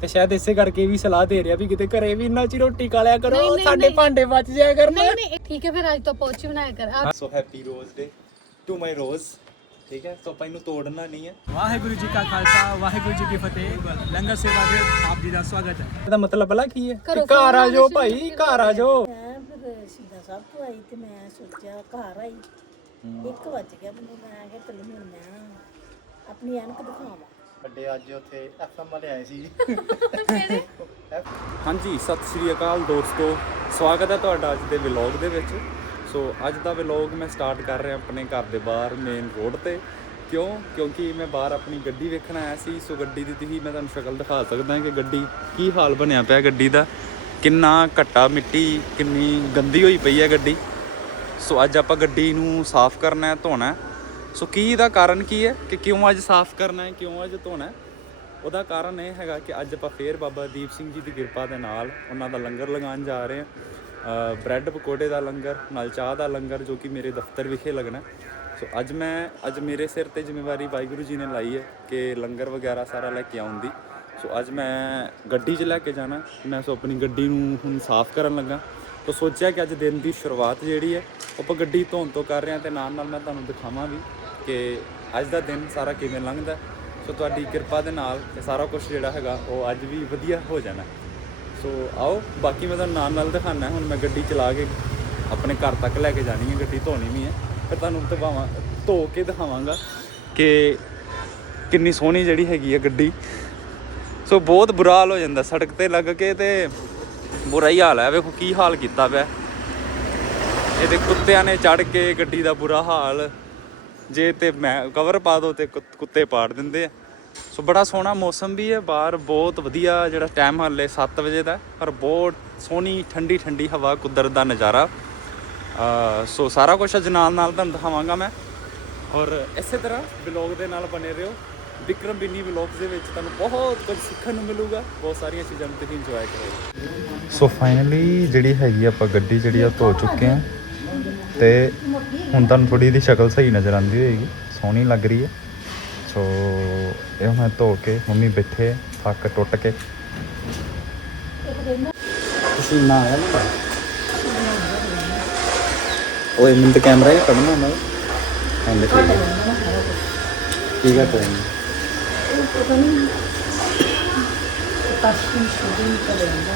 ਤੇ ਸ਼ਾਇਦ ਇਸੇ ਕਰਕੇ ਵੀ ਸਲਾਹ ਦੇ ਰਿਹਾ ਵੀ ਕਿਤੇ ਘਰੇ ਵੀ ਇੰਨਾ ਚੀ ਰੋਟੀ ਖਾ ਲਿਆ ਕਰੋ ਨਹੀਂ, ਸਾਡੇ ਨਹੀਂ। ਭਾਂਡੇ ਬਚ ਜਾਇਆ ਕਰਨ। ਨਹੀਂ ਨਹੀਂ ਠੀਕ ਹੈ ਫਿਰ ਅੱਜ ਤੋਂ ਪੋਚੀ ਬਣਾਇਆ ਕਰ। ਆਪ so happy rose day to my ਰੋਜ਼ ਠੀਕ ਹੈ? ਸੋ ਆਪਾਂ ਇਹਨੂੰ ਤੋੜਨਾ ਨਹੀਂ ਹੈ। ਵਾਹਿਗੁਰੂ ਜੀ ਕਾ ਖਾਲਸਾ ਵਾਹਿਗੁਰੂ ਜੀ ਕੀ ਫਤਿਹ। ਲੰਗਰ ਸੇਵਾ ਦੇ ਆਪ ਜੀ ਦਾ ਸਵਾਗਤ ਹੈ। ਇਹਦਾ ਮਤਲਬ ਭਲਾ ਕੀ ਹੈ? ਕਿ ਘਰੋਂ ਘਰ ਆ ਜਾਓ ਭਾਈ ਘਰ ਆ ਜਾਓ। ਮੈਂ ਫਿਰ ਸਿੱਧਾ ਸਭ ਤੋਂ ਆਈ ਤੇ ਮੈਂ ਸੋਚਿਆ ਘਰ ਆਈ। ਇੱਕ ਵੱਜ ਗਿਆ ਮੈਨੂੰ ਮੈਂ ਕਿਹਾ ਚੱਲ ਹੁਣ ਮੈਂ ਆਪਣੀ ਐਨਕ ਦਿਖਾਵਾਂ। ਵੱਡੇ ਅੱਜ ਉੱਥੇ ਐਫਐਮ ਵਾਲੇ ਆਏ ਸੀ। ਹਾਂਜੀ ਸਤਿ ਸ੍ਰੀ ਅਕਾਲ ਦੋਸਤੋ। ਸਵਾਗਤ ਹੈ ਤੁਹਾਡਾ ਅੱਜ ਦੇ ਵਲੌਗ ਦੇ ਵਿੱਚ। ਸੋ ਅੱਜ ਦਾ ਵਲੌਗ ਮੈਂ ਸਟਾਰਟ ਕਰ ਰਿਹਾ ਆਪਣੇ ਘਰ ਦੇ ਬਾਹਰ ਮੇਨ ਰੋਡ ਤੇ। ਕਿਉਂ? ਕਿਉਂਕਿ ਮੈਂ ਬਾਹਰ ਆਪਣੀ ਗੱਡੀ ਵੇਖਣ ਆਇਆ ਸੀ। ਸੋ ਗੱਡੀ ਦੀ ਤੁਸੀਂ ਮੈਂ ਤੁਹਾਨੂੰ ਸ਼ਕਲ ਦਿਖਾ ਸਕਦਾ ਕਿ ਗੱਡੀ ਕੀ ਹਾਲ ਬਣਿਆ ਪਿਆ ਗੱਡੀ ਦਾ। ਕਿੰਨਾ ਘੱਟਾ ਮਿੱਟੀ ਕਿੰਨੀ ਗੰਦੀ ਹੋਈ ਪਈ ਹੈ ਗੱਡੀ। ਸੋ ਅੱਜ ਆਪਾਂ ਗੱਡੀ ਨੂੰ ਸਾਫ਼ ਕਰਨਾ ਹੈ ਧੋਣਾ ਹੈ। ਸੋ ਕੀ ਇਹਦਾ ਕਾਰਨ ਕੀ ਹੈ ਕਿ ਕਿਉਂ ਅੱਜ ਸਾਫ਼ ਕਰਨਾ ਹੈ, ਕਿਉਂ ਅੱਜ ਧੋਣਾ ਹੈ? ਉਹਦਾ ਕਾਰਨ ਇਹ ਹੈਗਾ ਕਿ ਅੱਜ ਆਪਾਂ ਫੇਰ ਬਾਬਾ ਦੀਪ ਸਿੰਘ ਜੀ ਦੀ ਕਿਰਪਾ ਦੇ ਨਾਲ ਉਹਨਾਂ ਦਾ ਲੰਗਰ ਲਗਾਉਣ ਜਾ ਰਹੇ ਹਾਂ। ਬ੍ਰੈਡ ਪਕੌੜੇ ਦਾ ਲੰਗਰ, ਨਾਲ ਚਾਹ ਦਾ ਲੰਗਰ ਜੋ ਕਿ ਮੇਰੇ ਦਫ਼ਤਰ ਵਿਖੇ ਲੱਗਣਾ ਸੋ ਅੱਜ ਮੈਂ, ਅੱਜ ਮੇਰੇ ਸਿਰ ਤੇ ਜ਼ਿੰਮੇਵਾਰੀ ਵਾਹਿਗੁਰੂ ਜੀ ਨੇ ਲਾਈ ਹੈ ਕਿ ਲੰਗਰ ਵਗੈਰਾ ਸਾਰਾ ਲੈ ਕੇ ਆਉਣ ਦੀ। ਸੋ ਅੱਜ ਮੈਂ ਗੱਡੀ 'ਚ ਲੈ ਕੇ ਜਾਣਾ ਮੈਂ ਸੋ ਆਪਣੀ ਗੱਡੀ ਨੂੰ ਹੁਣ ਸਾਫ਼ ਕਰਨ ਲੱਗਾ। ਤਾਂ ਸੋਚਿਆ ਕਿ ਅੱਜ ਦਿਨ ਦੀ ਸ਼ੁਰੂਆਤ ਜਿਹੜੀ ਹੈ ਉਹ ਆਪਾਂ ਗੱਡੀ ਧੋਣ ਤੋਂ ਕਰ ਰਹੇ ਹਾਂ ਤੇ ਨਾਲ ਨਾਲ ਮੈਂ ਤੁਹਾਨੂੰ ਦਿਖਾਵਾਂ ਵੀ ਕਿ ਅੱਜ ਦਾ ਦਿਨ ਸਾਰਾ ਕਿਵੇਂ ਲੰਘਦਾ ਸੋ ਤੁਹਾਡੀ ਕਿਰਪਾ ਦੇ ਨਾਲ ਇਹ ਸਾਰਾ ਕੁਝ ਜਿਹੜਾ ਹੈਗਾ, ਉਹ ਅੱਜ ਵੀ ਵਧੀਆ ਹੋ ਜਾਣਾ ਸੋ ਆਓ, ਬਾਕੀ ਮੈਂ ਤੁਹਾਨੂੰ ਨਾਲ ਨਾਲ ਦਿਖਾਣਾ ਹੁਣ ਮੈਂ ਗੱਡੀ ਚਲਾ ਕੇ ਆਪਣੇ ਘਰ ਤੱਕ ਲੈ ਕੇ ਜਾਣੀ ਹੈ। ਗੱਡੀ ਧੋਣੀ ਵੀ ਹੈ। ਫਿਰ ਤੁਹਾਨੂੰ ਦਿਖਾਵਾਂ, ਧੋ ਕੇ ਦਿਖਾਵਾਂਗਾ ਕਿ ਕਿੰਨੀ ਸੋਹਣੀ ਜਿਹੜੀ ਹੈਗੀ ਹੈ ਗੱਡੀ। ਸੋ ਬਹੁਤ ਬੁਰਾ ਹਾਲ ਹੋ ਜਾਂਦਾ ਸੜਕ ਤੇ ਲੱਗ ਕੇ ਤੇ ਬੁਰਾ ਹੀ ਹਾਲ ਹੈ। ਵੇਖੋ ਕੀ ਹਾਲ ਕੀਤਾ ਪਿਆ। ਇਹਦੇ ਕੁੱਤਿਆਂ ਨੇ ਚੜ ਕੇ ਗੱਡੀ ਦਾ ਬੁਰਾ ਹਾਲ। ਜੇ ਤੇ ਮੈਂ ਕਵਰ ਪਾ ਦੋ ਤੇ ਕੁੱਤ- ਕੁੱਤੇ ਪਾੜ ਦਿੰਦੇ ਆ। ਸੋ ਬੜਾ ਸੋਹਣਾ ਮੌਸਮ ਵੀ ਹੈ, ਬਾਹਰ ਬਹੁਤ ਵਧੀਆ ਜਿਹੜਾ ਟਾਈਮ ਹਾਲੇ 7 ਵਜੇ ਦਾ ਪਰ ਬਹੁਤ ਸੋਹਣੀ ਠੰਡੀ ਠੰਡੀ ਹਵਾ, ਕੁਦਰਤ ਦਾ ਨਜ਼ਾਰਾ। ਸੋ ਸਾਰਾ ਕੁਝ ਅੱਜ ਨਾਲ ਨਾਲ ਤੁਹਾਨੂੰ ਦਿਖਾਵਾਂਗਾ ਮੈਂ। ਔਰ ਇਸੇ ਤਰ੍ਹਾਂ ਵਲੌਗ ਦੇ ਨਾਲ ਬਣੇ ਰਹੋ। ਵਿਕਰਮ ਬਿੰਨੀ ਵਲੌਗਸ ਦੇ ਵਿੱਚ ਤੁਹਾਨੂੰ ਬਹੁਤ ਕੁਝ ਸਿੱਖਣ ਨੂੰ ਮਿਲੂਗਾ। ਬਹੁਤ ਸਾਰੀਆਂ ਚੀਜ਼ਾਂ ਨੂੰ ਤੁਸੀਂ ਇੰਜੋਏ ਕਰੋਗੇ। ਸੋ ਫਾਈਨਲੀ ਜਿਹੜੀ ਹੈਗੀ ਆਪਾਂ ਗੱਡੀ ਜਿਹੜੀ ਆ ਧੋ ਚੁੱਕੇ ਆ। ਤੇ ਹੁਣ ਤੁਹਾਨੂੰ ਥੋੜੀ ਇਹਦੀ ਸ਼ਕਲ ਸਹੀ ਨਜ਼ਰ ਆਉਂਦੀ ਹੋਏਗੀ, ਸੋਹਣੀ ਲੱਗ ਰਹੀ ਹੈ। ਸੋ ਇਹ ਮੈਂ ਧੋ ਕੇ ਮੰਮੀ ਬੈਠੇ ਥੱਕ ਟੁੱਟ ਕੇ। ਪਸੀਨਾ ਆਇਆ ਨਾ। ਓਏ, ਮੈਨੂੰ ਤਾਂ ਕੈਮਰਾ ਹੀ ਕੱਢਣਾ ਹੁੰਦਾ ਹਾਂ, ਦੇਖੋ ਠੀਕ ਹੈ ਕੋਈ ਨਹੀਂ ਕਾਸ਼ੀ ਸ਼ੂਟਿੰਗ ਕਰੇਂਗਾ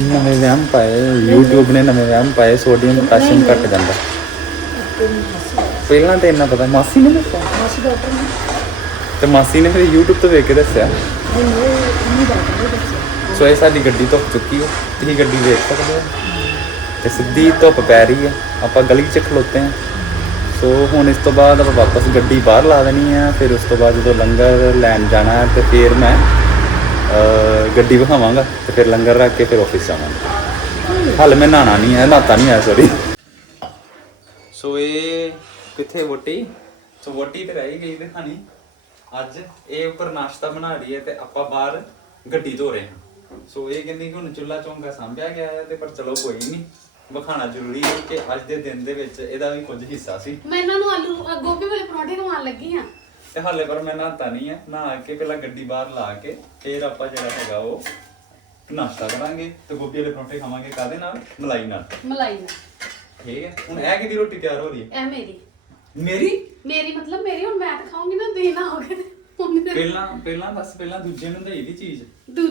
ਨਵੇਂ ਵਹਿਮ ਪਾਏ YouTube ਨੇ ਨਵੇਂ ਵਹਿਮ ਪਾਏ ਸੋਡੀਅਮ ਪੋਟਾਸ਼ੀਅਮ ਘਟ ਜਾਂਦਾ। ਪਹਿਲਾਂ ਤੇ ਇੰਨਾ ਪਤਾ ਮਾਸੀ ਨੇ ਦੱਸਿਆ? ਮਾਸੀ ਡਾਕਟਰ ਨੇ। ਤੇ ਮਾਸੀ ਨੇ ਫਿਰ YouTube ਤੋਂ ਵੇਖ ਕੇ ਦੱਸਿਆ? ਸੋ ਇਹ ਸਾਡੀ ਗੱਡੀ ਧੁੱਪ ਚੁੱਕੀ ਹੋ ਤੁਸੀਂ ਗੱਡੀ ਵੇਖ ਸਕਦੇ ਹੋ। ਤੇ ਸਿੱਧੀ ਧੁੱਪ ਪੈ ਰਹੀ ਹੈ ਆਪਾਂ ਗਲੀ 'ਚ ਖਲੋਤੇ ਹਾਂ ਸੋ ਹੁਣ ਇਸ ਤੋਂ ਬਾਅਦ ਆਪਾਂ ਵਾਪਸ ਗੱਡੀ ਬਾਹਰ ਲਾ ਦੇਣੀ ਹੈ ਫਿਰ ਉਸ ਤੋਂ ਬਾਅਦ ਜਦੋਂ ਲੰਗਰ ਲੈਣ ਜਾਣਾ ਤੇ ਫਿਰ ਮੈਂ ਗੱਡੀ ਵਿਖਾਵਾਂਗਾ ਤੇ ਫਿਰ ਲੰਗਰ ਰੱਖ ਕੇ ਫਿਰ ਆਫਿਸ ਜਾਵਾਂਗਾ। ਹਾਲੇ ਮੈਂ ਨਹਾਣਾ ਨਹੀਂ ਹੈ ਨਹਾਤਾ ਨਹੀਂ ਹੈ ਸੌਰੀ ਸੋ ਇਹ ਕਿੱਥੇ ਵੋਟੀ ਸੋ ਵੋਟੀ ਤੇ ਰਹਿ ਗਈ ਦਿਖਾਣੀ ਅੱਜ ਇਹ ਉੱਪਰ ਨਾਸ਼ਤਾ ਬਣਾ ਰਹੀ ਹੈ ਤੇ ਆਪਾਂ ਬਾਹਰ ਗੱਡੀ ਧੋ ਰਹੇ ਹਾਂ। ਸੋ ਇਹ ਕਹਿੰਦੀ ਕਿ ਹੁਣ ਚੁੱਲਾ ਚੌਂਕਾ ਸਾਂਭਿਆ ਗਿਆ ਹੈ ਤੇ ਪਰ ਚਲੋ ਕੋਈ ਨਹੀਂ। ਵਿਖਾਣਾ ਜ਼ਰੂਰੀ ਹੈ ਕਿ ਅੱਜ ਦੇ ਦਿਨ ਦੇ ਵਿੱਚ ਇਹਦਾ ਵੀ ਕੁਝ ਹਿੱਸਾ ਸੀ। ਮੈਂ ਇਹਨਾਂ ਨੂੰ ਆਲੂ ਗੋਭੀ ਵਾਲੇ ਪਰੌਂਠੇ ਖਵਾਉਣ ਲੱਗੀ ਆ ਤੇ ਹਾਲੇ ਪਰ ਮੈਂ ਨਹਾਤਾ ਨਹੀਂ ਹੈ ਨਹਾ ਕੇ ਪਹਿਲਾਂ ਗੱਡੀ ਬਾਹਰ ਲਾ ਕੇ ਫਿਰ ਆਪਾਂ ਜਿਹੜਾ ਹੈਗਾ ਉਹ ਨਾਸ਼ਤਾ ਕਰਾਂਗੇ ਤੇ ਗੋਭੀ ਵਾਲੇ ਪਰੌਂਠੇ ਖਾਵਾਂਗੇ ਕਾਦੇ ਨਾਲ? ਮਲਾਈ ਨਾਲ। ਮਲਾਈ ਨਾਲ। ਠੀਕ ਹੈ ਹੁਣ ਇਹ ਕਿਹਦੀ ਰੋਟੀ ਤਿਆਰ ਹੋ ਰਹੀ ਹੈ ਇਹ ਮੇਰੀ। ਮੇਰੀ? ਮੇਰੀ ਮਤਲਬ ਮੇਰੀ ਹੁਣ ਮੈਂ ਤਾਂ ਖਾਉਂਗੀ ਨਾ ਤੁਸੀਂ ਨਾ ਹੋਗੇ ਹੁਣ ਤੇ ਪਹਿਲਾਂ ਪਹਿਲਾਂ ਦੱਸ ਪਹਿਲਾਂ ਦੂਜੇ ਨੂੰ ਦੇਈ ਦੀ ਚੀਜ਼। ਦੂ-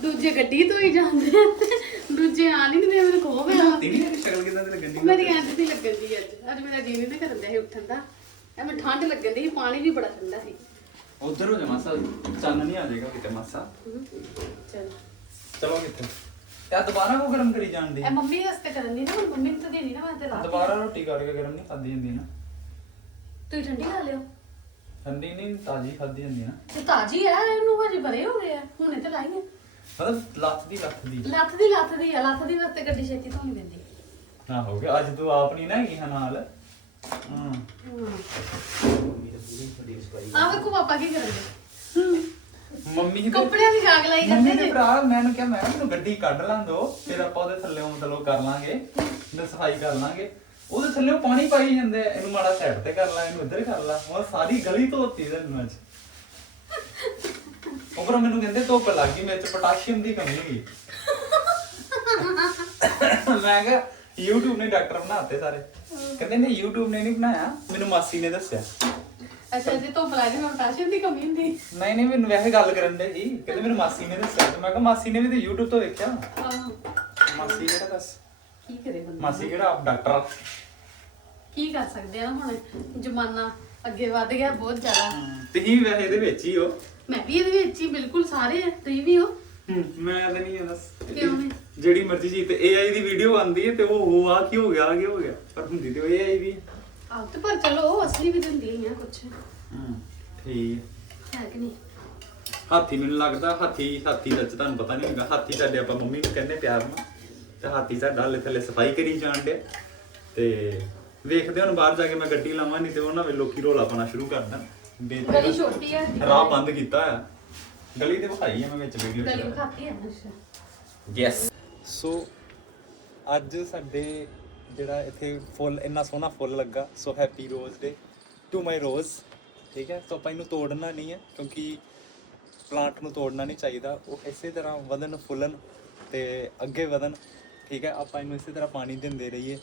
ਦੂਜੇ ਗੱਡੀ ਤੋਂ ਹੀ ਜਾਂਦੇ ਆ ਤੇ ਦੂਜੇ ਆ ਨਹੀਂ ਦੇ ਮੈਨੂੰ ਗਿਆ ਤੇਰੀ ਸ਼ਕਲ ਕਿਦਾਂ ਦੀ ਲੱਗਣ ਦੀ ਮੇਰੀ ਐਂਡ ਦੀ ਲੱਗਣ ਦੀ ਅੱਜ। ਅੱਜ ਮੇਰਾ ਜੀ ਨਹੀਂ ਕਰਨ ਦਿਆ ਸੀ ਉੱਠਣ ਦਾ। ਐਵੇਂ ਠੰਡ ਲੱਗਣ ਦੀ ਪਾਣੀ ਵੀ ਬੜਾ ਠੰਡਾ ਸੀ। ਉਧਰ ਹੋ ਜਾ ਮਾਸਾ ਚੰਨ ਨਹੀਂ ਆ ਜਾਏਗਾ ਕਿਤੇ ਮਾਸਾ। ਚਲ। ਚਲੋ ਕਿੱਥੇ? ਯਾ ਦੁਬਾਰਾ ਕੋ ਗਰਮ ਕਰੀ ਜਾਣ ਦੀ ਇਹ ਮੰਮੀ ਵਾਸਤੇ ਕਰਨ ਦੀ ਨਾ ਹੁਣ ਮੰਮੀ ਨੂੰ ਤਾਂ ਦੇਣੀ ਨਾ ਮੈਂ ਤੇ ਰਾਤ ਦੁਬਾਰਾ ਰੋਟੀ ਕਰਕੇ ਗਰਮ ਨਹੀਂ ਖਾਦੀ ਜਾਂਦੀ ਨਾ। ਤੁਸੀਂ ਠੰਡੀ ਖਾ ਲਿਓ। ਠੰਡੀ ਨਹੀਂ ਤਾਜੀ ਖਾਦੀ ਜਾਂਦੀ ਨਾ। ਤੇ ਤਾਜੀ ਹੈ ਇਹਨੂੰ ਹਜੇ ਬਰੇ ਹੋ ਗਏ ਆ ਹੁਣੇ ਤੇ ਲਾਈ ਆ। ਮਤਲਬ ਲੱਤ ਦੀ ਲੱਤ ਦੀ। ਲੱਥ ਦੀ ਲੱਥ ਦੀ ਆ ਲੱਥ ਦੀ ਵਾਸਤੇ ਗੱਡੀ ਛੇਤੀ ਧੋਣੀ ਪੈਂਦੀ। ਨਾ ਹੋ ਗਿਆ ਅੱਜ ਤੂੰ ਆਪ ਨਹੀਂ ਨਾ ਗਈ ਹਾਂ। ਨਾਲ ਹਾਂ ਆ ਵੇਖੋ ਪਾਪਾ ਕੀ ਕਰਦੇ। ਮੰਮੀ ਜੀ ਕੱਪੜਿਆਂ ਦੀ ਜਾਗ ਲਾਈ ਮੰਮੀ ਕਰਦੇ ਨੇ। ਨੇ ਭਰਾ ਮੈਨੂੰ ਕਿਹਾ ਮੈਂ ਕਿਹਾ ਮੈਨੂੰ ਗੱਡੀ ਕੱਢ ਲਾਂ ਦੋ ਫਿਰ ਆਪਾਂ ਉਹਦੇ ਥੱਲੇ ਮਤਲਬ ਕਰ ਲਾਂਗੇ ਤੇ ਸਫ਼ਾਈ ਕਰ ਲਾਂਗੇ। ਉਹਦੇ ਥੱਲੇ ਉਹ ਪਾਣੀ ਪਾਈ ਜਾਂਦੇ ਆ, ਇਹਨੂੰ ਮਾੜਾ ਸਾਈਡ ਤੇ ਕਰ ਲਾ ਇਹਨੂੰ ਇੱਧਰ ਕਰ ਲਾ। ਉਹ ਸਾਰੀ ਗਲੀ ਧੋਤੀ ਇਹਦੇ ਨੂੰ ਅੱਜ ਉਪਰ ਮੈਨੂੰ ਕਹਿੰਦੇ ਧੁੱਪ ਲੱਗ ਗਈ ਮੇਰੇ ਚ ਪੋਟਾਸ਼ੀਅਮ ਦੀ ਕਮੀ ਹੋਈ। ਮੈਂ ਕਿਹਾ YouTube ਨੇ ਡਾਕਟਰ ਬਣਾਤੇ ਸਾਰੇ। ਕਹਿੰਦੇ ਨੇ YouTube ਨੇ ਨਹੀਂ ਬਣਾਇਆ? ਮੈਨੂੰ ਮਾਸੀ ਨੇ ਦੱਸਿਆ। ਅੱਛਾ ਜੇ ਧੁੱਪ ਲੱਗ ਜਾਵੇ ਪੋਟਾਸ਼ੀਅਮ ਦੀ ਕਮੀ ਹੁੰਦੀ। ਨਹੀਂ ਨਹੀਂ ਮੈਨੂੰ ਵੈਸੇ ਗੱਲ ਕਰਨ ਦੇ ਸੀ ਕਹਿੰਦੇ ਮੈਨੂੰ ਮਾਸੀ ਨੇ ਦੱਸਿਆ। ਤੇ ਮੈਂ ਕਿਹਾ ਮਾਸੀ ਨੇ ਵੀ ਤੇ YouTube ਤੋਂ ਵੇਖਿਆ ਆਹੋ ਮਾਸੀ ਕਿਹੜਾ ਦੱਸ? ਕੀ ਕਰੇ ਬੰਦਾ? ਮਾਸੀ ਕਿਹੜਾ ਆਪ ਡਾਕਟਰ ਆ? ਕੀ ਕਰ ਸਕਦੇ ਆ ਹੁਣ? ਜ਼ਮਾਨਾ ਅੱਗੇ ਵੱਧ ਗਿਆ ਬਹੁਤ ਜ਼ਿਆਦਾ। ਤੁਸੀਂ ਵੈਸੇ ਇਹਦੇ ਵਿੱਚ ਹੀ ਹੋ ਮੈਂ ਵੀ ਇਹਦੇ ਵਿੱਚ ਹੀ ਬਿਲਕੁਲ ਸਾਰੇ ਆ। ਤੁਸੀਂ ਵੀ ਹੋ? ਹੂੰ, ਮੈਂ ਤਾਂ ਨਹੀਂ ਦੱਸ ਕਿਉਂ ਨਹੀਂ? ਜਿਹੜੀ ਮਰਜ਼ੀ ਚੀਜ਼ ਤੇ AI ਦੀ ਵੀਡੀਓ ਆਉਂਦੀ ਹੈ ਤੇ ਉਹ ਉਹ ਆ ਕੀ ਹੋ ਗਿਆ ਆ ਕੀ ਹੋ ਗਿਆ? ਪਰ ਹੁੰਦੀ ਤੇ ਉਹ AI ਵੀ। ਆਹ ਤੇ ਪਰ ਚਲੋ ਉਹ ਅਸਲੀ ਵੀ ਦਿੰਦੀ ਹੀ ਆ ਕੁਛ। ਹੂੰ ਠੀਕ ਹੈ ਕਿ ਨਹੀਂ? ਹਾਥੀ ਮੈਨੂੰ ਲੱਗਦਾ ਹਾਥੀ ਹਾਥੀ ਦਾ ਤੁਹਾਨੂੰ ਪਤਾ ਨਹੀਂ ਹੋਗਾ। ਹਾਥੀ ਸਾਡੇ ਆਪਾਂ ਮੰਮੀ ਨੂੰ ਕਹਿੰਦੇ ਪਿਆਰ ਨਾਲ। ਤੇ ਹਾਥੀ ਸਾਡਾ ਹਲੇ ਥੱਲੇ ਸਫ਼ਾਈ ਕਰੀ ਜਾਣ ਡਿਆ। ਤੇ ਵੇਖਦੇ ਹੁਣ ਬਾਹਰ ਜਾ ਕੇ ਮੈਂ ਗੱਡੀ ਲਾਵਾਂ ਨਹੀਂ ਤੇ ਉਹਨਾਂ ਵੇ ਲੋਕੀ ਰੋਲਾ ਪਾਣਾ ਸ਼ੁਰੂ ਕਰ ਦੇਣ। ਗਲੀ ਛੋਟੀ ਆ ਰਾਹ ਬੰਦ ਕੀਤਾ ਆ ਗਲੀ ਤੇ ਵਿਖਾਈ ਆ ਮੈਂ ਵਿੱਚ ਵੀਡੀਓ ਗਲੀ ਖਾਤੀ ਆ ਅੱਛਾ। ਯੈਸ ਸੋ ਅੱਜ ਸਾਡੇ ਜਿਹੜਾ ਇੱਥੇ ਫੁੱਲ, ਇੰਨਾ ਸੋਹਣਾ ਫੁੱਲ ਲੱਗਾ। So happy rose day to my ਰੋਜ਼ ਠੀਕ ਹੈ? ਸੋ ਆਪਾਂ ਇਹਨੂੰ ਤੋੜਨਾ ਨਹੀਂ ਹੈ, ਕਿਉਂਕਿ ਪਲਾਂਟ ਨੂੰ ਤੋੜਨਾ ਨਹੀਂ ਚਾਹੀਦਾ। ਉਹ ਇਸੇ ਤਰ੍ਹਾਂ ਵਧਣ, ਫੁੱਲਣ ਤੇ ਅੱਗੇ ਵਧਣ। ਠੀਕ ਹੈ? ਆਪਾਂ ਇਹਨੂੰ ਇਸੇ ਤਰ੍ਹਾਂ ਪਾਣੀ ਦਿੰਦੇ ਰਹੀਏ।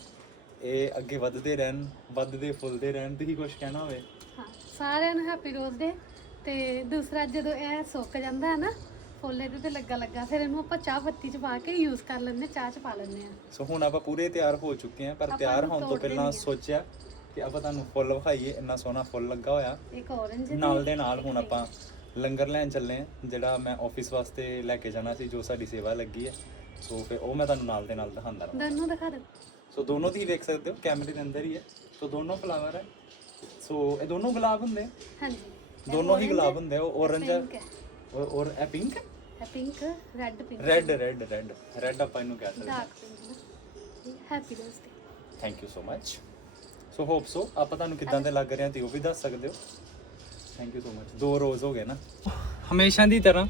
ਇਹ ਅੱਗੇ ਵੱਧਦੇ ਰਹਿਣ, ਵੱਧਦੇ, ਫੁੱਲਦੇ ਰਹਿਣ। ਤੁਸੀਂ ਕੁਝ ਕਹਿਣਾ ਹੋਵੇ? ਹਾਂ, ਸਾਰਿਆਂ ਨੂੰ ਹੈਪੀ ਰੋਜ਼ ਡੇ ਤੇ ਦੂਸਰਾ ਜਦੋਂ ਇਹ ਸੁੱਕ ਜਾਂਦਾ ਹੈ ਨਾ ਫੁੱਲ ਇਹਦੇ ਤੇ ਲੱਗਾ ਲੱਗਾ ਫਿਰ ਇਹਨੂੰ ਆਪਾਂ ਚਾਹ ਪੱਤੀ ਚ ਪਾ ਕੇ ਯੂਜ਼ ਕਰ ਲੈਂਦੇ ਚਾਹ ਚ ਪਾ ਲੈਂਦੇ ਆ ਸੋ ਹੁਣ ਆਪਾਂ ਪੂਰੇ ਤਿਆਰ ਹੋ ਚੁੱਕੇ ਹਾਂ ਪਰ ਤਿਆਰ ਹੋਣ ਤੋਂ ਪਹਿਲਾਂ ਹਾਂ। ਸੋਚਿਆ ਕਿ ਆਪਾਂ ਤੁਹਾਨੂੰ ਫੁੱਲ ਵਿਖਾਈਏ ਇੰਨਾ ਸੋਹਣਾ ਫੁੱਲ ਲੱਗਾ ਹੋਇਆ। ਇੱਕ orange ਨਾਲ ਦੇ ਨਾਲ ਹੁਣ ਆਪਾਂ ਲੰਗਰ ਲੈਣ ਚੱਲੇ ਆ ਜਿਹੜਾ ਮੈਂ ਆਫਿਸ ਵਾਸਤੇ ਲੈ ਕੇ ਜਾਣਾ ਸੀ ਜੋ ਸਾਡੀ ਸੇਵਾ ਲੱਗੀ ਹੈ। ਸੋ ਫਿਰ ਉਹ ਮੈਂ ਤੁਹਾਨੂੰ ਨਾਲ ਦੇ ਨਾਲ ਦਿਖਾਉਂਦਾ ਰਹਾਂ ਦੋਨੋਂ ਦਿਖਾ ਦੇ ਸੋ ਦੋਨੋਂ ਤੁਸੀਂ ਦੇਖ ਸਕਦੇ ਹੋ ਕੈਮਰੇ ਦੇ ਅੰਦਰ ਹੀ ਹੈ। ਸੋ ਦੋਨੋਂ ਫਲਾਵਰ ਹੈ। ਸੋ ਇਹ ਦੋਨੋਂ ਗੁਲਾਬ ਹੁੰਦੇ ਆ। ਹਾਂਜੀ। ਦੋਨੋਂ ਹੀ ਗੁਲਾਬ ਹੁੰਦੇ ਆ ਹੈ ਹੈ। ਔਰ ਔਰ ਇਹ ਪਿੰਕ ਇਹ pink red pink. Red red red red ਆਪਾਂ ਇਹਨੂੰ ਕਹਿ ਸਕਦੇ ਹਾਂ। Dark pink happy rose day thank you so much so hope so ਆਪਾਂ ਤੁਹਾਨੂੰ ਕਿਦਾਂ ਦੇ ਲੱਗ ਰਹੇ ਆ ਤੇ ਉਹ ਵੀ ਦੱਸ ਸਕਦੇ ਹੋ। ਥੈਂਕ ਯੂ ਸੋ ਮੱਚ ਦੋ ਰੋਜ਼ ਹੋ ਗਏ ਨਾ। ਹਮੇਸ਼ਾ ਦੀ ਤਰ੍ਹਾਂ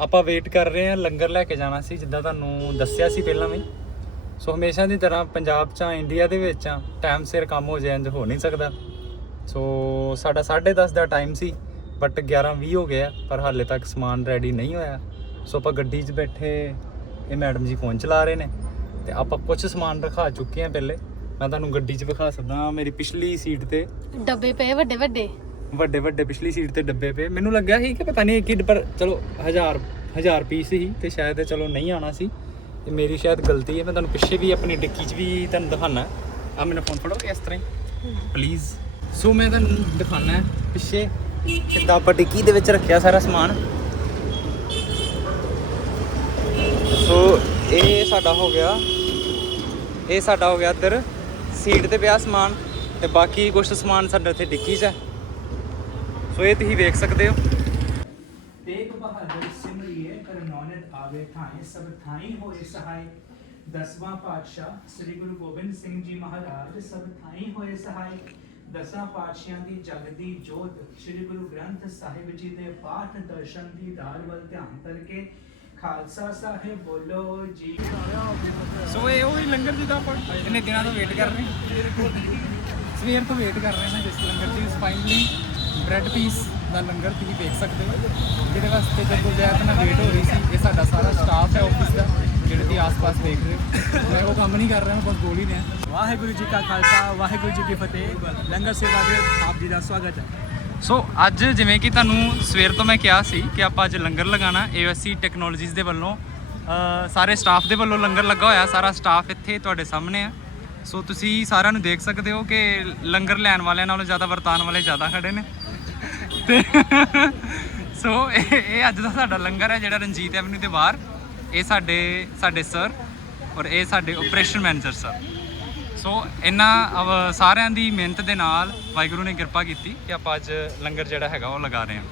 ਆਪਾਂ ਵੇਟ ਕਰ ਰਹੇ ਹਾਂ ਲੰਗਰ ਲੈ ਕੇ ਜਾਣਾ ਸੀ ਜਿੱਦਾਂ ਤੁਹਾਨੂੰ ਦੱਸਿਆ ਸੀ ਪਹਿਲਾਂ ਵੀ। ਸੋ ਹਮੇਸ਼ਾ ਦੀ ਤਰ੍ਹਾਂ ਪੰਜਾਬ 'ਚ ਆ ਇੰਡੀਆ ਦੇ ਵਿੱਚ ਆ ਟਾਈਮ ਸਿਰ ਕੰਮ ਹੋ ਜਾਏ ਇੰਜ ਹੋ ਨਹੀਂ ਸਕਦਾ। ਸੋ ਸਾਡਾ 10:30 ਦਾ ਟਾਈਮ ਸੀ ਬਟ 11:20 ਹੋ ਗਿਆ ਪਰ ਹਾਲੇ ਤੱਕ ਸਮਾਨ ਰੈਡੀ ਨਹੀਂ ਹੋਇਆ। ਸੋ ਆਪਾਂ ਗੱਡੀ 'ਚ ਬੈਠੇ ਇਹ ਮੈਡਮ ਜੀ ਫੋਨ ਚਲਾ ਰਹੇ ਨੇ ਤੇ ਆਪਾਂ ਕੁਝ ਸਮਾਨ ਰਖਾ ਚੁੱਕੇ ਹਾਂ ਪਹਿਲੇ। ਮੈਂ ਤੁਹਾਨੂੰ ਗੱਡੀ 'ਚ ਵਿਖਾ ਸਕਦਾ ਮੇਰੀ ਪਿਛਲੀ ਸੀਟ ਤੇ ਡੱਬੇ ਪਏ ਵੱਡੇ ਵੱਡੇ। ਵੱਡੇ ਵੱਡੇ ਪਿਛਲੀ ਸੀਟ ਤੇ ਡੱਬੇ ਪਏ। ਮੈਨੂੰ ਲੱਗਿਆ ਸੀ ਕਿ ਪਤਾ ਨਹੀਂ ਇੱਕ ਹੀ ਪਰ ਚਲੋ ਹਜ਼ਾਰ ਹਜ਼ਾਰ ਪੀਸ ਸੀ ਤੇ ਸ਼ਾਇਦ ਇਹ ਚਲੋ ਨਹੀਂ ਆਣਾ ਸੀ। ਤੇ ਮੇਰੀ ਸ਼ਾਇਦ ਗਲਤੀ ਹੈ। ਮੈਂ ਤੁਹਾਨੂੰ ਪਿੱਛੇ ਵੀ ਆਪਣੀ ਡਿੱਕੀ 'ਚ ਵੀ ਤੁਹਾਨੂੰ ਦਿਖਾਣਾ ਆ ਮੇਰਾ ਫੋਨ ਫੜੋ ਇਸ ਤਰ੍ਹਾਂ ਹੀ? ਪਲੀਜ਼ ਸੋ ਮੈਂ ਤੁਹਾਨੂੰ ਦਿਖਾਣਾ ਪਿੱਛੇ ਕਿੱਦਾਂ ਆਪਾਂ ਡਿੱਕੀ ਦੇ ਵਿੱਚ ਰੱਖਿਆ ਸਾਰਾ ਸਮਾਨ। ਸੋ ਇਹ ਸਾਡਾ ਹੋ ਗਿਆ, ਇਹ ਸਾਡਾ ਹੋ ਗਿਆ ਇੱਧਰ ਸੀਟ ਤੇ ਪਿਆ ਸਮਾਨ ਤੇ ਬਾਕੀ ਕੁਝ ਸਮਾਨ ਸਾਡੇ ਇੱਥੇ ਡਿੱਕੀ 'ਚ ਹੈ। ਸੋ ਇਹ ਤੁਸੀਂ ਵੇਖ ਸਕਦੇ ਹੋ। ਤੇਗ ਬਹਾਦਰ ਸਿਮਰਿਏ ਕਰਨੌਨਤ ਆਵੇ ਥਾਏ, ਸਭ ਥਾਈ ਹੋਏ ਸਹਾਈ ਦਸਵਾਂ ਪਾਤਸ਼ਾਹ ਸ੍ਰੀ ਗੁਰੂ ਗੋਬਿੰਦ ਸਿੰਘ ਜੀ ਮਹਾਰਾਜ, ਸਭ ਥਾਈ ਹੋਏ ਸਹਾਈ ਦਸਾਂ ਪਾਤਸ਼ਾਹਾਂ ਦੀ ਜਗਦੀ ਜੋਤ ਸ੍ਰੀ ਗੁਰੂ ਗ੍ਰੰਥ ਸਾਹਿਬ ਜੀ ਦੇ ਪਾਠ ਦਰਸ਼ਨ ਦੀ ਦਾਲ ਧਿਆਨ ਕਰਕੇ ਖਾਲਸਾ ਸਾਹਿਬ ਬੋਲੋ ਜੀ। ਸੋ ਇਹ ਉਹ ਹੀ ਲੰਗਰ ਜੀ ਦਾ ਆਪਾਂ ਇੰਨੇ ਦਿਨਾਂ ਤੋਂ ਵੇਟ ਕਰ ਰਹੇ ਸਵੇਰ ਤੋਂ ਵੇਟ ਕਰ ਰਹੇ ਹਾਂ ਜਿਸ ਲੰਗਰ ਦੀ ਫਾਈਨਲੀ ਬ੍ਰੈਡ ਪੀਸ ਦਾ ਲੰਗਰ ਤੁਸੀਂ ਵੇਖ ਸਕਦੇ ਹੋ। ਜਿਹਦੇ ਵਾਸਤੇ ਜਦੋਂ ਜੈਤ ਨਾਲ ਵੇਟ ਹੋ ਰਹੀ ਸੀ ਇਹ ਸਾਡਾ ਸਾਰਾ ਸਟਾਫ ਹੈ ਆਫਿਸ ਦਾ ਜਿਹੜੇ ਤੁਸੀਂ ਆਸ-ਪਾਸ ਦੇਖ ਰਹੇ ਮੈਂ ਉਹ ਕੰਮ ਨਹੀਂ ਕਰ ਰਿਹਾ ਬਸ ਬੋਲ ਹੀ ਰਿਹਾ। ਵਾਹਿਗੁਰੂ ਜੀ ਕਾ ਖਾਲਸਾ ਵਾਹਿਗੁਰੂ ਜੀ ਕੀ ਫਤਿਹ। ਲੰਗਰ ਸੇਵਾ ਦੇ ਆਪ ਜੀ ਦਾ ਸਵਾਗਤ ਹੈ। ਸੋ ਅੱਜ ਜਿਵੇਂ ਕਿ ਤੁਹਾਨੂੰ ਸਵੇਰ ਤੋਂ ਮੈਂ ਕਿਹਾ ਸੀ ਕਿ ਆਪਾਂ ਅੱਜ ਲੰਗਰ ਲਗਾਣਾ AOSC ਟੈਕਨੋਲੋਜੀਜ਼ ਦੇ ਵੱਲੋਂ। ਸਾਰੇ ਸਟਾਫ ਦੇ ਵੱਲੋਂ ਲੰਗਰ ਲੱਗਾ ਹੋਇਆ, ਸਾਰਾ ਸਟਾਫ ਇੱਥੇ ਤੁਹਾਡੇ ਸਾਹਮਣੇ ਆ। ਸੋ ਤੁਸੀਂ ਸਾਰਿਆਂ ਨੂੰ ਦੇਖ ਸਕਦੇ ਹੋ ਕਿ ਲੰਗਰ ਲੈਣ ਵਾਲਿਆਂ ਨਾਲੋਂ ਜ਼ਿਆਦਾ ਵਰਤਾਨ ਵਾਲੇ ਜ਼ਿਆਦਾ ਖੜੇ ਨੇ। ਤੇ ਸੋ ਇਹ ਇਹ ਅੱਜ ਦਾ ਸਾਡਾ ਲੰਗਰ ਹੈ, ਜਿਹੜਾ ਰਣਜੀਤ ਐਵਨਿਊ ਦੇ ਬਾਹਰ। ਇਹ ਸਾਡੇ ਸਾਡੇ ਸਰ ਔਰ ਇਹ ਸਾਡੇ ਆਪਰੇਸ਼ਨ ਮੈਨੇਜਰ ਸਰ ਸੋ ਇਹਨਾਂ ਅਵ- ਸਾਰਿਆਂ ਦੀ ਮਿਹਨਤ ਦੇ ਨਾਲ ਵਾਹਿਗੁਰੂ ਨੇ ਕਿਰਪਾ ਕੀਤੀ ਕਿ ਆਪਾਂ ਅੱਜ ਲੰਗਰ ਜਿਹੜਾ ਹੈਗਾ ਉਹ ਲਗਾ ਰਹੇ ਹਾਂ।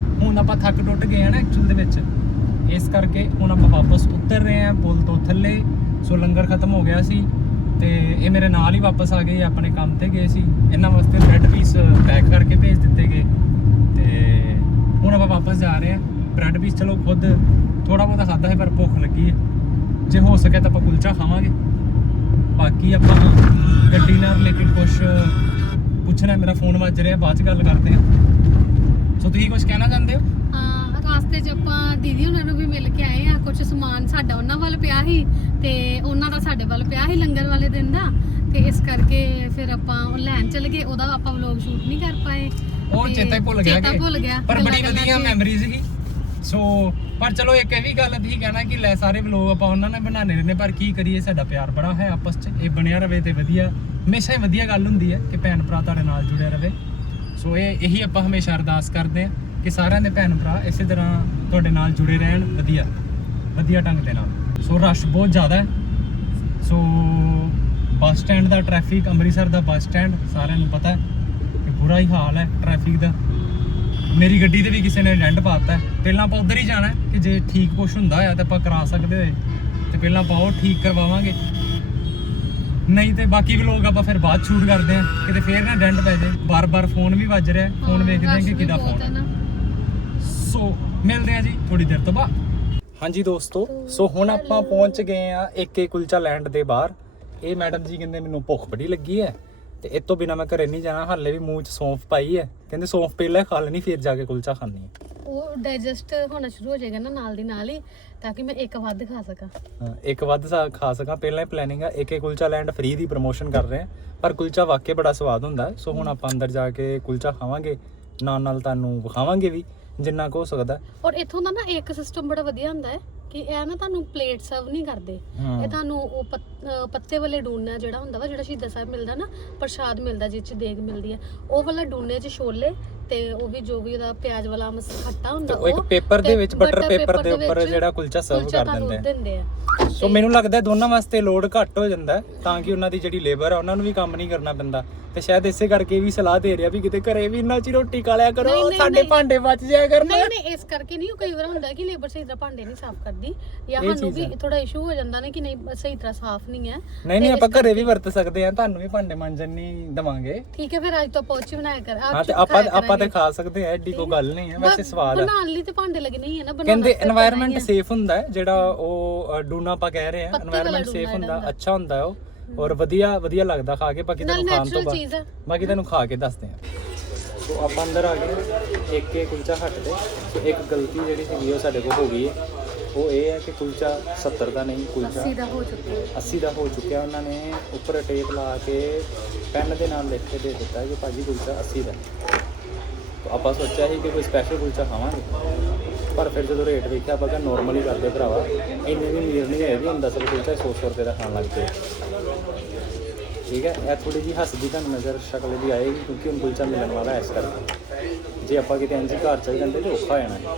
ਹੁਣ ਆਪਾਂ ਥੱਕ ਟੁੱਟ ਗਏ ਆ ਨਾ ਐਕਚੁਅਲ ਦੇ ਵਿੱਚ। ਇਸ ਕਰਕੇ ਹੁਣ ਆਪਾਂ ਵਾਪਸ ਉਤਰ ਰਹੇ ਆ ਪੁਲ ਤੋਂ ਥੱਲੇ। ਸੋ ਲੰਗਰ ਖਤਮ ਹੋ ਗਿਆ ਸੀ। ਤੇ ਇਹ ਮੇਰੇ ਨਾਲ ਹੀ ਵਾਪਸ ਆ ਗਏ ਆਪਣੇ ਕੰਮ ਤੇ ਗਏ ਸੀ। ਇਹਨਾਂ ਵਾਸਤੇ ਬ੍ਰੈਡ ਪੀਸ ਪੈਕ ਕਰਕੇ ਭੇਜ ਦਿੱਤੇ ਗਏ। ਤੇ ਹੁਣ ਆਪਾਂ ਵਾਪਸ ਜਾ ਰਹੇ ਹਾਂ। ਬ੍ਰੈਡ ਪੀਸ ਚਲੋ ਖੁਦ ਥੋੜਾ ਬਹੁਤਾ ਖਾਦਾ ਹੈ ਪਰ ਭੁੱਖ ਲੱਗੀ ਹੈ। ਜੇ ਹੋ ਸਕੇ ਤਾਂ ਆਪਾਂ ਕੁਲਚਾ ਖਾਵਾਂਗੇ। ਬਾਕੀ ਆਪਾਂ ਗੱਡੀ ਨਾਲ ਰਿਲੇਟਡ ਕੁਝ ਪੁੱਛਣਾ ਮੇਰਾ ਫੋਨ ਵੱਜ ਰਿਹਾ, ਬਾਅਦ ਚ ਗੱਲ ਕਰਦੇ ਹਾਂ। ਸੋ ਤੁਸੀਂ ਕੁਝ ਕਹਿਣਾ ਚਾਹੁੰਦੇ ਹੋ? ਰਾਸਤੇ 'ਚ ਆਪਾਂ ਦੀਦੀ ਉਹਨਾਂ ਨੂੰ ਵੀ ਮਿਲ ਕੇ ਆਏ ਆ ਕੁਝ ਸਮਾਨ ਸਾਡਾ ਉਹਨਾਂ ਵੱਲ ਪਿਆ ਸੀ ਤੇ ਉਹਨਾਂ ਦਾ ਸਾਡੇ ਵੱਲ ਪਿਆ ਸੀ ਲੰਗਰ ਵਾਲੇ ਦਿਨ ਦਾ ਤੇ ਇਸ ਕਰਕੇ ਫਿਰ ਆਪਾਂ ਉਹ ਲੈਣ ਚਲ ਗਏ ਉਹਦਾ ਆਪਾਂ ਵਲੌਗ ਸ਼ੂਟ ਨਹੀਂ ਕਰ ਪਾਏ। ਉਹ ਤੇ ਚੇਤਾ ਹੀ ਭੁੱਲ ਗਿਆ ਚੇਤਾ ਕਿ ਭੁੱਲ ਗਿਆ ਪਰ ਬੜੀ ਗੱਲਾਂ ਵਧੀਆ ਗੱਲਾਂ 'ਚ। ਮੈਮਰੀ ਸੀਗੀ ਸੋ ਪਰ ਚਲੋ ਇੱਕ ਇਹ ਵੀ ਗੱਲ ਤੁਸੀਂ ਕਹਿਣਾ ਕਿ ਲੈ ਸਾਰੇ ਵਲੋਗ ਆਪਾਂ ਉਹਨਾਂ ਨੇ ਬਣਾਣੇ ਰਹਿੰਦੇ ਪਰ ਕੀ ਕਰੀਏ ਸਾਡਾ ਪਿਆਰ ਬੜਾ ਹੈ ਆਪਸ 'ਚ ਇਹ ਬਣਿਆ ਰਵੇ ਤੇ ਵਧੀਆ। ਹਮੇਸ਼ਾ ਹੀ ਵਧੀਆ ਗੱਲ ਹੁੰਦੀ ਹੈ ਕਿ ਭੈਣ ਭਰਾ ਤੁਹਾਡੇ ਨਾਲ ਜੁੜਿਆ ਰਵੇ। ਸੋ ਇਹ ਇਹੀ ਆਪਾਂ ਹਮੇਸ਼ਾ ਅਰਦਾਸ ਕਰਦੇ ਹਾਂ ਕਿ ਸਾਰਿਆਂ ਦੇ ਭੈਣ ਭਰਾ ਇਸੇ ਤਰ੍ਹਾਂ ਤੁਹਾਡੇ ਨਾਲ ਜੁੜੇ ਰਹਿਣ ਵਧੀਆ ਵਧੀਆ ਢੰਗ ਦੇ ਨਾਲ। ਸੋ ਰਸ਼ ਬਹੁਤ ਜ਼ਿਆਦਾ ਹੈ। ਸੋ ਬੱਸ ਸਟੈਂਡ ਦਾ ਟ੍ਰੈਫਿਕ, ਅੰਮ੍ਰਿਤਸਰ ਦਾ ਬੱਸ ਸਟੈਂਡ, ਸਾਰਿਆਂ ਨੂੰ ਪਤਾ ਹੈ ਕਿ ਬੁਰਾ ਹੀ ਹਾਲ ਹੈ ਟ੍ਰੈਫਿਕ ਦਾ। ਮੇਰੀ ਗੱਡੀ ਤੇ ਵੀ ਕਿਸੇ ਨੇ ਡੈਂਟ ਪਾਤਾ ਹੈ। ਪਹਿਲਾਂ ਆਪਾਂ ਉਧਰ ਹੀ ਜਾਣਾ ਕਿ ਜੇ ਠੀਕ ਕੁਝ ਹੁੰਦਾ ਆ ਤਾਂ ਆਪਾਂ ਕਰਾ ਸਕਦੇ ਹੋਏ। ਤੇ ਪਹਿਲਾਂ ਆਪਾਂ ਉਹ ਠੀਕ ਕਰਵਾਵਾਂਗੇ। ਨਹੀਂ ਤੇ ਬਾਕੀ ਵੀ ਲੋਕ ਆਪਾਂ ਫਿਰ ਬਾਅਦ ਸ਼ੂਟ ਕਰਦੇ ਆ। ਕਿਤੇ ਫੇਰ ਨਾ ਡੈਂਟ ਪੈ ਜਾਏ। ਬਾਰ-ਬਾਰ ਫੋਨ ਵੀ ਵੱਜ ਰਿਹਾ। ਫੋਨ ਹਾਂ, ਵੇਖਦੇ ਆ ਕਿ ਕਿਹਦਾ ਫੋਨ ਹੈ। ਸੋ ਮਿਲਦੇ ਆ ਜੀ ਥੋੜੀ ਦੇਰ ਤੋਂ ਬਾਅਦ। ਹਾਂਜੀ ਦੋਸਤੋ ਸੋ ਹੁਣ ਆਪਾਂ ਪਹੁੰਚ ਗਏ ਆ ਏਕੇ ਕੁਲਚਾ ਲੈਂਡ ਦੇ ਬਾਹਰ। ਇਹ ਮੈਡਮ ਜੀ ਕਹਿੰਦੇ ਮੈਨੂੰ ਭੁੱਖ ਬੜੀ ਲੱਗੀ ਹੈ। ਤੇ ਇਹ ਤੋਂ ਬਿਨਾ ਮੈਂ ਘਰੇ ਨਹੀਂ ਜਾਣਾ। ਹਾਲੇ ਵੀ ਮੂੰਹ 'ਚ ਸੌਂਫ ਪਾਈ ਹੈ। ਕਹਿੰਦੇ ਸੌਂਫ ਪਹਿਲਾਂ ਖਾ ਲੈਣੀ ਫਿਰ ਜਾ ਕੇ ਕੁਲਚਾ ਖਾਣੀ ਹੈ। ਉਹ ਡਾਈਜੈਸਟ ਹੋਣਾ ਸ਼ੁਰੂ ਹੋ ਜਾਏਗਾ ਨਾ ਨਾਲ ਦੀ ਨਾਲ ਹੀ ਤਾਂ ਕਿ ਮੈਂ ਇੱਕ ਵੱਧ ਖਾ ਸਕਾਂ ਹਾਂ, ਇੱਕ ਵੱਧ ਸਾ ਖਾ ਸਕਾਂ ਪਹਿਲਾਂ ਹੀ ਪਲੈਨਿੰਗ ਆ ਏਕੇ ਕੁਲਚਾ ਲੈਂਡ ਫ੍ਰੀ ਦੀ ਪ੍ਰੋਮੋਸ਼ਨ ਕਰ ਰਹੇ ਆ ਪਰ ਕੁਲਚਾ ਵਾਕਈ ਬੜਾ ਸਵਾਦ ਹੁੰਦਾ ਹੈ। ਸੋ ਹੁਣ ਆਪਾਂ ਅੰਦਰ ਜਾ ਕੇ ਕੁਲਚਾ ਖਾਵਾਂਗੇ ਨਾਲ ਨਾਲ ਤੁਹਾਨੂੰ ਵਿਖਾਵਾਂਗੇ ਵੀ ਜਿੰਨਾ ਕੁ ਹੋ ਸਕਦਾ ਹੈ। ਔਰ ਇੱਥੋਂ ਦਾ ਨਾ ਇੱਕ ਸਿਸਟਮ ਬੜਾ ਵਧੀਆ ਹੁੰਦਾ ਹੈ ਕਿ ਇਹ ਨਾ ਤੁਹਾਨੂੰ ਪਲੇਟ ਸਰਵ ਨਹੀਂ ਕਰਦੇ ਹਾਂ। ਇਹ ਤੁਹਾਨੂੰ ਉਹ ਪੱਤ- ਪੱਤੇ ਵਾਲੇ ਡੂਨਾ ਜਿਹੜਾ ਹੁੰਦਾ ਵਾ ਜਿਹੜਾ ਸ਼ਹੀਦਾਂ ਸਾਹਿਬ ਮਿਲਦਾ ਨਾ ਪ੍ਰਸ਼ਾਦ ਮਿਲਦਾ ਜਿਸ ਚ ਦੇਗ ਮਿਲਦੀ ਹੈ ਉਹ ਵਾਲਾ ਡੂਨੇ ਚ ਛੋਲੇ ਤੇ ਉਹ ਵੀ ਜੋ ਵੀ ਉਹਦਾ ਪਿਆਜ਼ ਵਾਲਾ ਮਸ ਖੱਟਾ ਹੁੰਦਾ ਉਹ ਇੱਕ paper ਦੇ ਵਿੱਚ butter paper ਦੇ ਉੱਪਰ ਜਿਹੜਾ ਕੁਲਚਾ ਕੁਲਚਾ ਕਰ ਦਿੰਦੇ ਆ। ਆ ਸੋ ਮੈਨੂੰ ਲੱਗਦਾ ਦੋਨਾਂ ਵਾਸਤੇ ਲੋਡ ਘੱਟ ਹੋ ਜਾਂਦਾ ਤਾਂ ਕਿ ਉਹਨਾਂ ਦੀ ਜਿਹੜੀ ਲੇਬਰ ਹੈ ਉਹਨਾਂ ਨੂੰ ਵੀ ਕੰਮ ਨਹੀਂ ਕਰਨਾ ਪੈਂਦਾ ਤੇ ਸ਼ਾਇਦ ਇਸੇ ਕਰਕੇ ਵੀ ਸਲਾਹ ਦੇ ਰਿਹਾ ਵੀ ਕਿਤੇ ਘਰੇ ਵੀ ਇੰਨਾ ਚੀ ਰੋਟੀ ਖਾ ਲਿਆ ਕਰੋ ਸਾਡੇ। ਭਾਂਡੇ ਬਚ ਜਾਇਆ ਕਰਨ ਨਹੀਂ ਨਹੀਂ ਇਸ ਕਰਕੇ ਨਹੀਂ ਕਈ ਵਾਰ ਹੁੰਦਾ ਕਿ ਲੇਬਰ ਸਹੀ ਤਰ੍ਹਾਂ ਭਾਂਡੇ ਨਹੀਂ ਸਾਫ਼ ਕਰਦੀ ਜਾਂ ਸਾਨੂੰ ਵੀ। ਥੋੜਾ ਇਸ਼ੂ ਹੋ ਜਾਂਦਾ ਨਾ ਕਿ ਨਹੀਂ ਸਹੀ ਤਰ੍ਹਾਂ ਸਾਫ਼ ਵਰਤਣੀ ਹੈ। ਨਹੀਂ ਨਹੀਂ ਆਪਾਂ ਘਰੇ ਵੀ ਵਰਤ ਸਕਦੇ ਆ ਤੁਹਾਨੂੰ ਵੀ ਭਾਂਡੇ ਮਾਂਜਣ ਨਹੀਂ ਦਵਾਂਗੇ। ਠੀਕ ਹੈ ਫਿਰ ਅੱਜ ਤੋਂ ਪੋਚੀ ਬਣਾਇਆ ਕਰ ਹਾਂ ਤੇ ਆਪਾਂ ਆਪਾਂ ਤੇ ਖਾ ਸਕਦੇ ਆ ਐਡੀ ਕੋਈ ਗੱਲ ਨਹੀਂ ਹੈ ਵੈਸੇ ਸਵਾਦ ਆ ਬਣਾਉਣ ਲਈ ਤੇ ਭਾਂਡੇ ਲੱਗਣੇ ਹੀ ਹੈ ਨਾ ਕਹਿੰਦੇ এনवायरमेंट ਸੇਫ ਹੁੰਦਾ ਹੈ ਜਿਹੜਾ ਉਹ ਡੂਨਾ ਆਪਾਂ ਕਹਿ ਰਹੇ ਆ এনवायरमेंट ਸੇਫ ਹੁੰਦਾ ਅੱਛਾ ਹੁੰਦਾ ਉਹ। ਔਰ ਵਧੀਆ ਵਧੀਆ ਲੱਗਦਾ ਖਾ ਕੇ ਬਾਕੀ ਤੁਹਾਨੂੰ ਖਾਣ ਤੋਂ ਬਾਅਦ। ਬਾਕੀ ਤੁਹਾਨੂੰ ਖਾ ਕੇ ਦੱਸਦੇ ਆ ਸੋ ਆਪਾਂ ਅੰਦਰ ਆ ਗਏ ਇੱਕ ਇੱਕ ਕੁਲਚਾ ਹਟ ਸੋ ਇੱਕ ਗਲਤੀ ਜਿਹੜੀ ਸੀਗੀ ਉਹ ਸਾਡੇ ਕੋਲ ਹੋ ਗਈ ਹੈ। ਉਹ ਇਹ ਹੈ ਕਿ ਕੁਲਚਾ 70 ਦਾ ਨਹੀਂ ਕੁਲਚਾ 80 ਦਾ ਹੋ ਚੁੱਕਿਆ। ਹੈ 80 ਦਾ ਹੋ ਚੁੱਕਿਆ। ਉਹਨਾਂ ਨੇ ਉੱਪਰ ਟੇਪ ਲਾ ਕੇ ਪੈਨ ਦੇ ਨਾਲ ਲਿਖ ਕੇ ਦੇ ਦਿੱਤਾ ਕਿ ਭਾਜੀ ਕੁਲਚਾ 80 ਦਾ। ਤਾਂ ਆਪਾਂ ਸੋਚਿਆ ਸੀ ਕਿ ਕੋਈ ਸਪੈਸ਼ਲ ਕੁਲਚਾ ਖਾਵਾਂਗੇ ਪਰ ਫਿਰ ਜਦੋਂ ਰੇਟ ਵੇਖਿਆ ਆਪਾਂ ਕਿਹਾ ਨੋਰਮਲ ਹੀ ਕਰਦੇ ਭਰਾਵਾ ਇੰਨੇ ਵੀ ਅਮੀਰ ਨਹੀਂ ਹੈ ਵੀ ਹੁੰਦਾ ਸਭ ਕੁਲਚਾ 100 100 ਰੁਪਏ ਦਾ ਖਾਣ ਲੱਗ ਪਏ। ਠੀਕ ਹੈ ਇਹ ਥੋੜੀ ਜੀ ਹੱਸਦੀ ਤੁਹਾਨੂੰ ਨਜ਼ਰ ਸ਼ਕਲ ਦੀ ਆਏਗੀ ਕਿਉਂਕਿ ਹੁਣ ਕੁਲਚਾ ਮਿਲਣ ਵਾਲਾ ਹੈ ਇਸ ਕਰਕੇ। ਜੇ ਆਪਾਂ ਕਿਤੇ ਹੀ ਘਰ ਚਲ ਜਾਂਦੇ ਤੇ ਔਖਾ ਹੋ ਜਾਣਾ।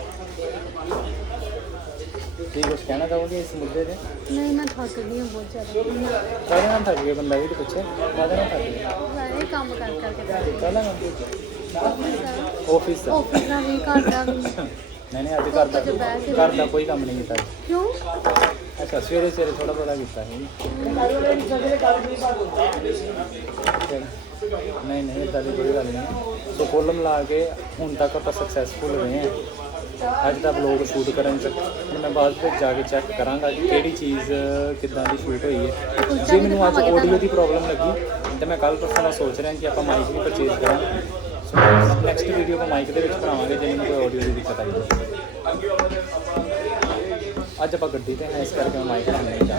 ਹੈ ਕੀ ਕੁਝ ਕਹਿਣਾ ਚਾਹੋਗੇ ਇਸ ਮੁੱਦੇ ਤੇ ਨਹੀਂ ਮੈਂ ਥੱਕ ਗਈ ਹਾਂ ਬਹੁਤ ਜ਼ਿਆਦਾ ਕਾਹਦੇ ਨਾਲ ਥੱਕ ਗਏ ਬੰਦਾ ਵੀ ਤੇ ਪੁੱਛੇ ਕਾਹਦੇ ਨਾਲ ਥੱਕ ਗਏ ਸਾਰੇ ਕੰਮ ਕਰ ਕਰਕੇ ਥੱਕ ਗਈ ਕਾਹਦਾ ਕੰਮ ਆਫਿਸ ਦਾ ਆਫਿਸ ਦਾ ਵੀ ਘਰ ਦਾ ਵੀ ਨਹੀਂ ਨਹੀਂ ਅੱਜ ਘਰ ਦਾ ਧੁੱਪ 'ਚ ਬਹਿ ਕੇ ਘਰ ਦਾ ਕੋਈ ਕੰਮ ਨਹੀਂ ਕੀਤਾ ਕਿਉਂ ਅੱਛਾ ਸਵੇਰੇ ਸਵੇਰੇ ਥੋੜਾ ਬਹੁਤਾ ਕੀਤਾ ਸੀ ਨਹੀਂ ਨਹੀਂ ਇਦਾਂ ਦੀ ਕੋਈ ਗੱਲ ਨਹੀਂ ਸੋ ਕੁੱਲ ਮਿਲਾ ਕੇ ਹੁਣ ਤੱਕ ਆਪਾਂ ਸਕਸੈਸਫੁਲ ਰਹੇ ਹਾਂ ਅੱਜ ਦਾ ਵਲੌਗ ਸ਼ੂਟ ਕਰਨ ਚ। ਮੈਂ ਬਾਅਦ ਵਿੱਚ ਜਾ ਕੇ ਚੈੱਕ ਕਰਾਂਗਾ ਕਿ ਕਿਹੜੀ ਚੀਜ਼, ਕਿੱਦਾਂ ਦੀ ਸ਼ੂਟ ਹੋਈ ਹੈ। ਜੇ ਮੈਨੂੰ ਅੱਜ ਆਡੀਓ ਦੀ ਪ੍ਰੋਬਲਮ ਲੱਗੀ, ਤੇ ਮੈਂ ਕੱਲ ਪਰਸੋਂ ਨਾਲ ਸੋਚ ਰਿਹਾ ਕਿ ਆਪਾਂ ਮਾਈਕ ਵੀ ਪਰਚੇਜ਼ ਕਰਾਂਗੇ। ਸੋ ਨੈਕਸਟ ਵੀਡੀਓ ਆਪਾਂ ਮਾਈਕ ਦੇ ਵਿੱਚ ਬਣਾਵਾਂਗੇ ਜੇ ਮੈਨੂੰ ਕੋਈ ਆਡੀਓ ਦੀ ਦਿੱਕਤ ਆਈ। ਅੱਜ ਆਪਾਂ ਗੱਡੀ ਤੇ ਹਾਂ, ਇਸ ਕਰਕੇ ਮੈਂ ਮਾਈਕ ਨਾਲ ਨਹੀਂ ਜਾ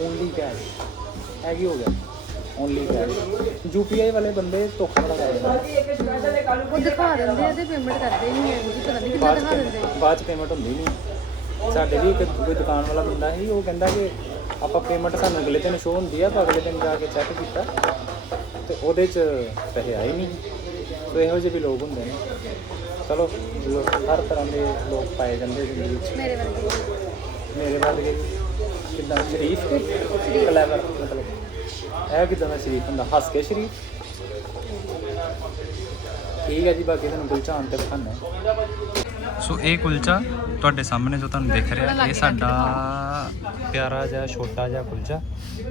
ਓਨਲੀ ਕੈਸ਼ ਹੈ ਕੀ ਹੋ ਗਿਆ। ਓਨਲੀ ਕੈਸ਼ ਯੂਪੀਆਈ ਵਾਲੇ ਬੰਦੇ ਧੋਖਾ ਬੜਾ ਕਰਦੇ ਉਹ ਦਿਖਾ ਦਿੰਦੇ ਆ ਤੇ ਪੇਮੈਂਟ ਕਰਦੇ ਨਹੀਂ ਹੈ ਜੀ ਪਤਾ ਨਹੀਂ ਕਿੱਦਾਂ ਬਾਅਦ ਦਿਖਾ ਦਿੰਦੇ। ਚ ਬਾਅਦ ਚ ਪੇਮੈਂਟ ਹੁੰਦੀ ਨਹੀਂ ਸਾਡੇ ਵੀ ਇੱਕ ਕੋਈ ਦੁਕਾਨ ਵਾਲਾ ਬੰਦਾ ਸੀ ਉਹ ਕਹਿੰਦਾ ਕਿ ਆਪਾਂ ਪੇਮੈਂਟ ਸਾਨੂੰ ਅਗਲੇ ਦਿਨ ਸ਼ੋ ਹੁੰਦੀ ਆ ਪਰ ਅਗਲੇ ਦਿਨ ਜਾ ਕੇ ਚੈੱਕ ਕੀਤਾ। ਤੇ ਉਹਦੇ ਚ ਪੈਸੇ ਆਏ ਨਹੀਂ ਸੋ ਇਹੋ ਜਿਹੇ ਵੀ ਲੋਕ ਹੁੰਦੇ ਨੇ। ਚਲੋ ਹਰ ਤਰ੍ਹਾਂ ਦੇ ਲੋਕ ਪਾਏ ਜਾਂਦੇ ਜ਼ਿੰਦਗੀ ਵਿੱਚ। ਮੇਰੇ ਵਰਗੇ। ਮੇਰੇ ਵਰਗੇ। ਕਿਦਾਂ? ਸ਼ਰੀਫ। ਕਲੇਵਰ ਮਤਲਬ। ਇਹ ਕਿਦਾਂ ਦਾ ਸ਼ਰੀਫ ਹੁੰਦਾ? ਹੱਸ ਕੇ ਸ਼ਰੀਫ ਠੀਕ ਹੈ ਜੀ ਬਾਕੀ ਤੁਹਾਨੂੰ ਕੁਲਚਾ ਆਉਣ ਤੇ ਖਾਣਾ ਸੋ ਇਹ ਕੁਲਚਾ ਤੁਹਾਡੇ ਸਾਹਮਣੇ ਜੋ ਤੁਹਾਨੂੰ ਦਿਖ ਰਿਹਾ ਇਹ ਸਾਡਾ ਪਿਆਰਾ ਜਿਹਾ ਛੋਟਾ ਜਿਹਾ ਕੁਲਚਾ।